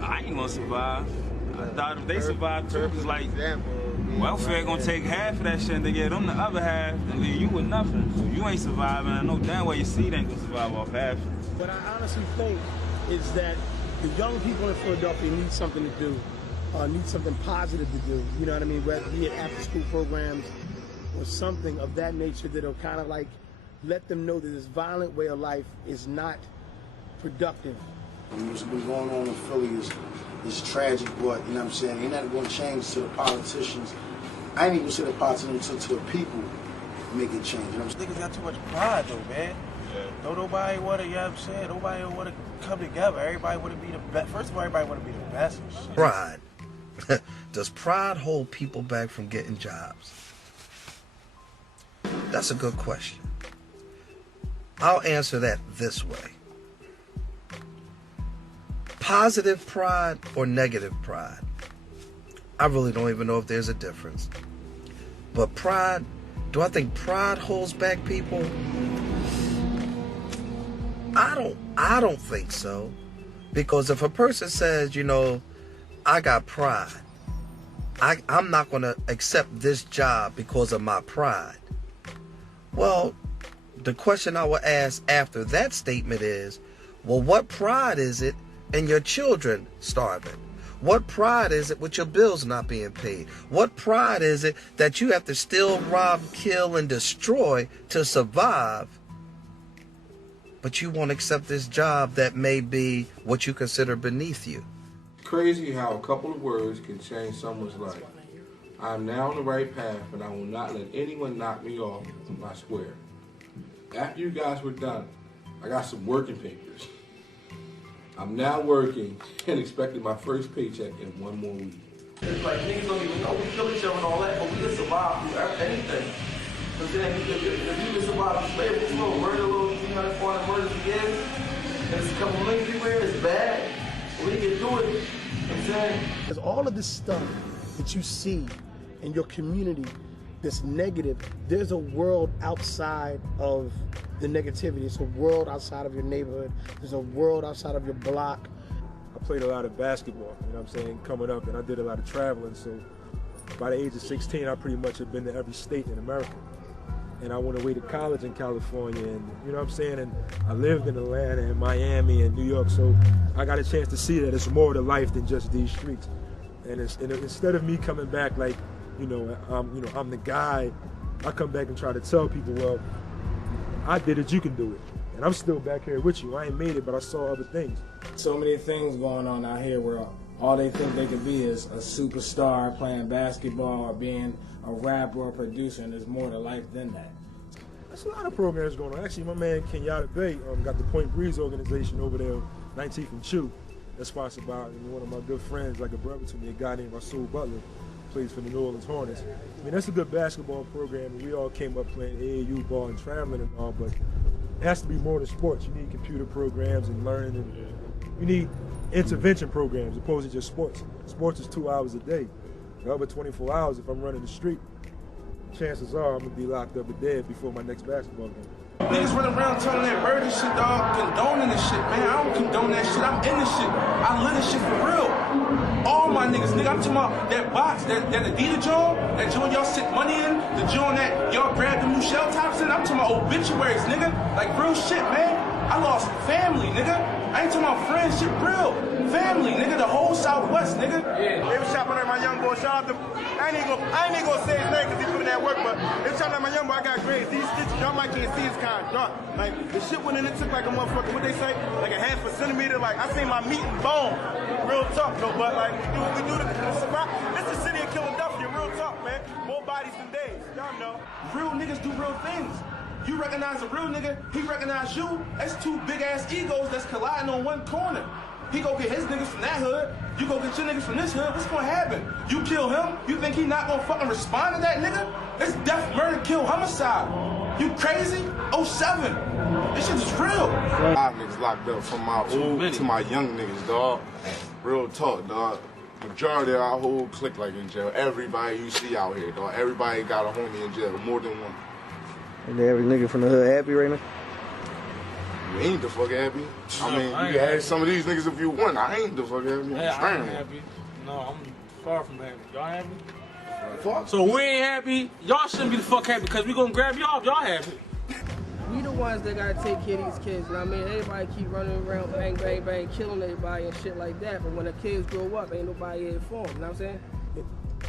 I ain't gonna survive. I thought if they survive too, it's like welfare gonna take half of that shit and they get them the other half and leave you with nothing. So you ain't surviving. I know damn well your seed ain't gonna survive off half. What I honestly think is that the young people in Philadelphia need something to do, need something positive to do. You know what I mean? Whether be it after school programs or something of that nature that'll kind of like let them know that this violent way of life is not productive. What's been going on in Philly is tragic, but you know what I'm saying? Ain't nothing going to change to the politicians. I ain't even say the politicians to the people make it change. You know what I'm saying? Niggas got too much pride though, man. Don't nobody want to, you know what I'm saying? Nobody want to come together. Everybody want to be the best. First of all, everybody want to be the best. Pride. Does pride hold people back from getting jobs? That's a good question. I'll answer that this way. Positive pride or negative pride? I really don't even know if there's a difference. But pride, do I think pride holds back people? I don't think so. Because if a person says, you know, I got pride, I'm not going to accept this job because of my pride. Well, the question I will ask after that statement is, well, what pride is it in your children starving? What pride is it with your bills not being paid? What pride is it that you have to still rob, kill, and destroy to survive, but you won't accept this job that may be what you consider beneath you? Crazy how a couple of words can change someone's life. I'm now on the right path, and I will not let anyone knock me off my square. After you guys were done, I got some working papers. I'm now working and expecting my first paycheck in 1 more week. It's like niggas don't even know we kill each other and all that, but we can survive through anything. But then if you can survive through slavery, you know, murder a little 300, 400 murders a year, there's a couple million people here, it's bad. We can do it, Because all of this stuff that you see in your community that's negative, there's a world outside of the negativity. It's a world outside of your neighborhood. There's a world outside of your block. I played a lot of basketball, you know what I'm saying, coming up, and I did a lot of traveling. So by the age of 16, I pretty much have been to every state in America. And I went away to college in California, and you know what I'm saying, and I lived in Atlanta and Miami and New York, so I got a chance to see that it's more to life than just these streets. And instead of me coming back like, I'm the guy, I come back and try to tell people, well, I did it, you can do it. And I'm still back here with you. I ain't made it, but I saw other things. So many things going on out here where all they think they can be is a superstar playing basketball or being a rapper or a producer, and there's more to life than that. There's a lot of programs going on. Actually, my man Kenyatta Bay got the Point Breeze organization over there, 19th and Chew. That's sponsored by one of my good friends, like a brother to me, a guy named Rasul Butler, plays for the New Orleans Hornets. I mean, that's a good basketball program, and we all came up playing AAU ball and traveling and all, but it has to be more than sports. You need computer programs and learning, and you need intervention programs opposed to just sports. Sports is 2 hours a day. The other 24 hours, if I'm running the street, chances are I'm gonna be locked up or dead before my next basketball game. Niggas running around telling that murder shit, dog, condoning this shit, man. I don't condone that shit. I'm in this shit. I live this shit for real. All my niggas, nigga, I'm talking about that box, that Adidas joint, that joint y'all sit money in, the joint that y'all grab the new shell tops in. I'm talking about obituaries, nigga. Like real shit, man. I lost family, nigga. I ain't talking about friends, shit, real. Family, nigga, the whole Southwest, nigga. Yeah. They was shopping at my young boy. Shout out to, I ain't even gonna say his name because he put in that work, but they was shopping at my young boy. I got grades. These stitches, y'all might can't see, it's kind of dark. Like, the shit went in, it took like a motherfucker, what they say? Like a half a centimeter. Like, I seen my meat and bone. Real talk, though, but like, we do what we do to survive. This is the city of Philadelphia, real talk, man. More bodies than days. Y'all know. Real niggas do real things. You recognize a real nigga, he recognize you. That's two big ass egos that's colliding on one corner. He go get his niggas from that hood, you go get your niggas from this hood. What's gonna happen? You kill him, you think he not gonna fucking respond to that nigga? It's death, murder, kill, homicide. You crazy? 07. This shit is real. 5 niggas locked up from my old to my young niggas, dog. Real talk, dog. Majority of our whole clique like in jail. Everybody you see out here, dog. Everybody got a homie in jail, more than one. And every nigga from the hood happy right now? You ain't the fuck happy. I mean, you can ask some of these niggas if you want. I ain't the fuck happy. Yeah, I ain't happy. No, I'm far from happy. Y'all happy? So we ain't happy. Y'all shouldn't be the fuck happy because we gonna grab y'all if y'all happy. We the ones that gotta take care of these kids. You know what I mean? Everybody keep running around, bang, bang, bang, killing everybody and shit like that. But when the kids grow up, ain't nobody here for them. You know what I'm saying?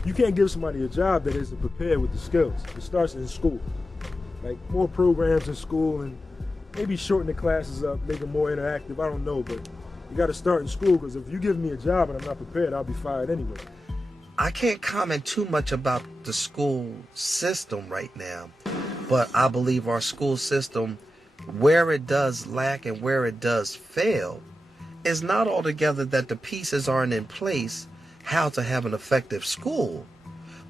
You can't give somebody a job that isn't prepared with the skills. It starts in school. Like more programs in school and maybe shorten the classes up, make them more interactive. I don't know, but you got to start in school because if you give me a job and I'm not prepared, I'll be fired anyway. I can't comment too much about the school system right now, but I believe our school system, where it does lack and where it does fail, is not altogether that the pieces aren't in place how to have an effective school.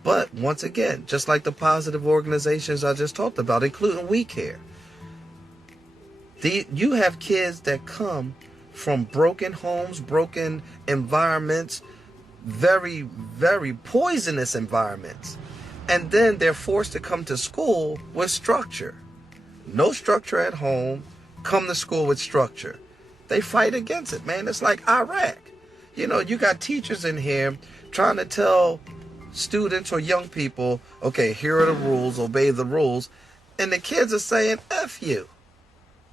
But once again, just like the positive organizations I just talked about, including We Care, you have kids that come from broken homes, broken environments, very, very poisonous environments. And then they're forced to come to school with structure. No structure at home, come to school with structure. They fight against it, man. It's like Iraq. You know, you got teachers in here trying to tell students or young people, okay, here are the rules, obey the rules. And the kids are saying, F you.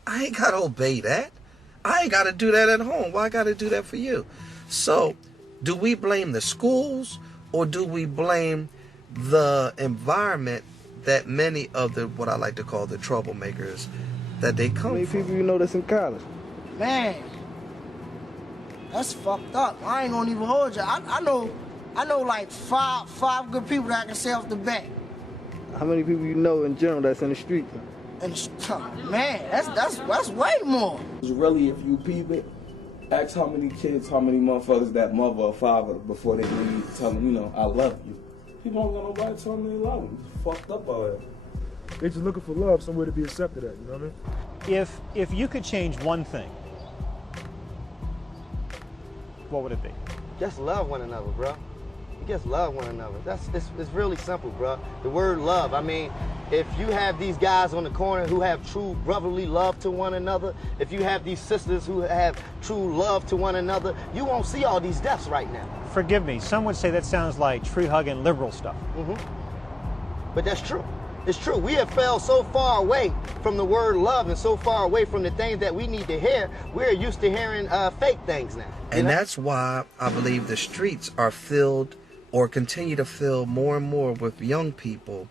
I ain't got to obey that. I ain't got to do that at home. Why I got to do that for you? So, do we blame the schools or do we blame the environment that many of the, what I like to call the troublemakers, that they come from? How many people you know that's in college? Man, that's fucked up. I ain't gonna even hold you. I know like five good people that I can say off the bat. How many people you know in general that's in the street? And man, that's way more. Really, if you peep it, ask how many kids, how many motherfuckers that mother or father before they leave tell them, you know, I love you. People don't got nobody tell them they love them. It's fucked up out here. They just looking for love, somewhere to be accepted at, you know what I mean? If you could change one thing what would it be? Just love one another, bro. You just love one another. It's really simple, bro. The word love. I mean, if you have these guys on the corner who have true brotherly love to one another, if you have these sisters who have true love to one another, you won't see all these deaths right now. Forgive me, some would say that sounds like tree-hugging liberal stuff. But that's true. It's true. We have fell so far away from the word love and so far away from the things that we need to hear, we're used to hearing fake things now. And that's why I believe the streets are filled or continue to fill more and more with young people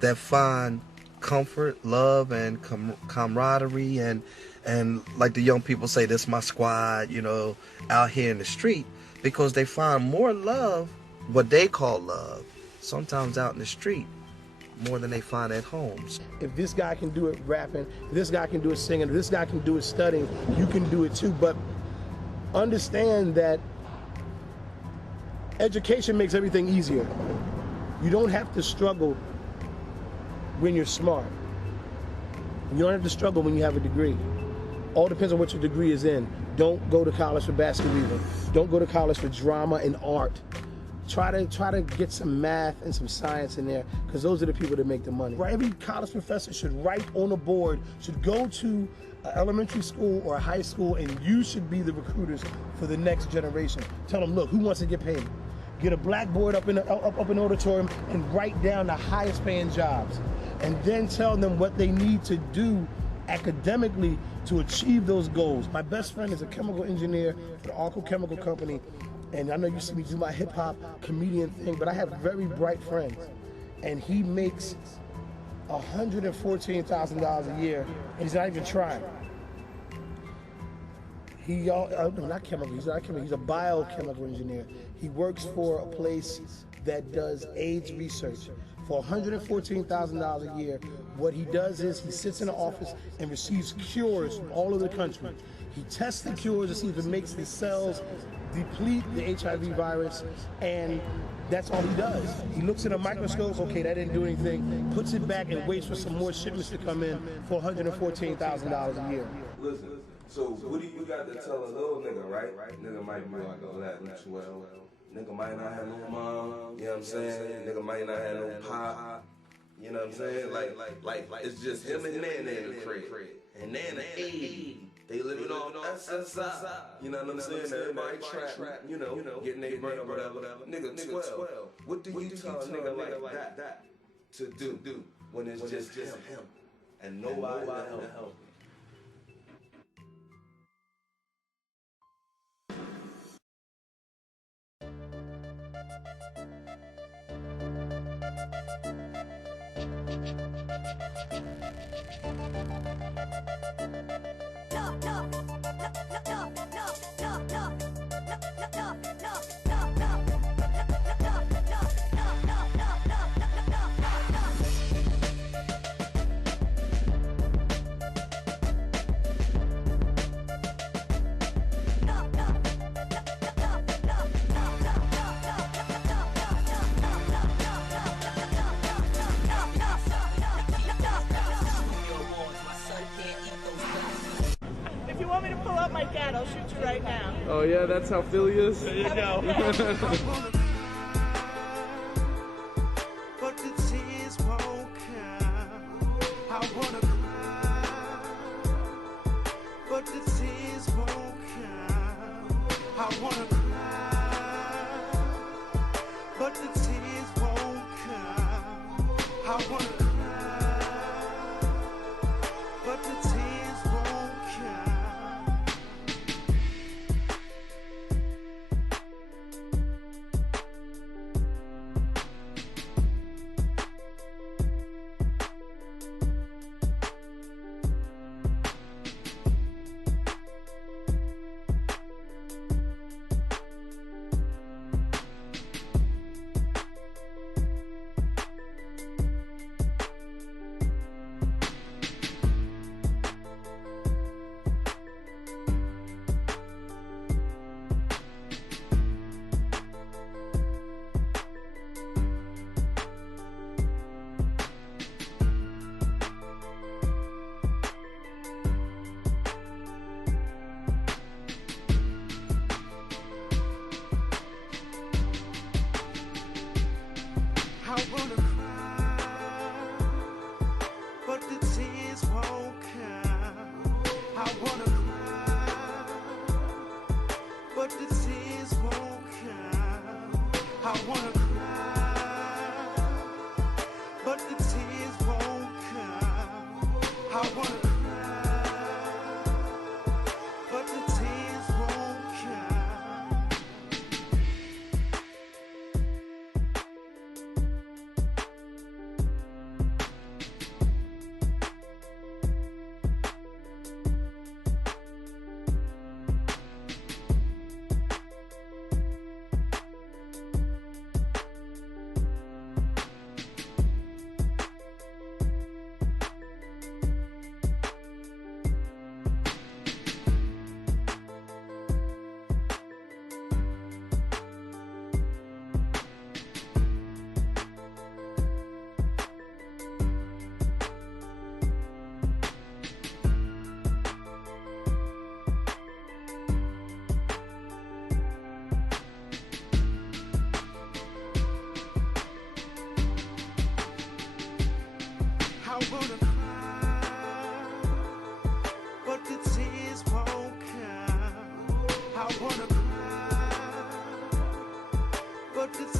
that find comfort, love, and camaraderie, and like the young people say, this is my squad, you know, out here in the street, because they find more love, what they call love, sometimes out in the street, more than they find at homes. If this guy can do it rapping, if this guy can do it singing, if this guy can do it studying, you can do it too. But understand that education makes everything easier. You don't have to struggle when you're smart. You don't have to struggle when you have a degree. All depends on what your degree is in. Don't go to college for basket weaving. Don't go to college for drama and art. Try to get some math and some science in there, because those are the people that make the money. Right? Every college professor should write on a board, should go to an elementary school or a high school, and you should be the recruiters for the next generation. Tell them, look, who wants to get paid? Get a blackboard up in an auditorium and write down the highest paying jobs. And then tell them what they need to do academically to achieve those goals. My best friend is a chemical engineer for the Arco Chemical Company. And I know you see me do my hip hop comedian thing, but I have very bright friends. And he makes $114,000 a year, and he's not even trying. Not chemical, he's not chemical, he's a biochemical engineer. He works for a place that does AIDS research. For $114,000 a year, what he does is he sits in an office and receives cures from all over the country. He tests the cures to see if it makes the cells deplete the HIV virus, and that's all he does. He looks at a microscope, okay, that didn't do anything, puts it back and waits for some more shipments to come in for $114,000 a year. Listen, so what do you got to tell a little nigga, right? Nigga might be like 11, 12. Nigga might not have no mom, you know what I'm saying? Nigga might not have no pop, you know what I'm saying? Like it's just him and Nana in the crib. And Nana, they living on SSI, you know what I'm saying? Everybody trap, you know, getting their bread or whatever. Nigga 12, what do you tell a nigga like that to do when it's just him and nobody to help? Oh yeah, that's how Philly is? There you go. But the tears won't come. I wanna cry. But the tears won't come. I wanna cry. But the tears won't come. I wanna cry. But the tears won't come. but the tears won't come. I wanna cry, but the tears won't come. I wanna cry, but the tears won't come. I wanna cry, but the tears won't come. I wanna cry, but the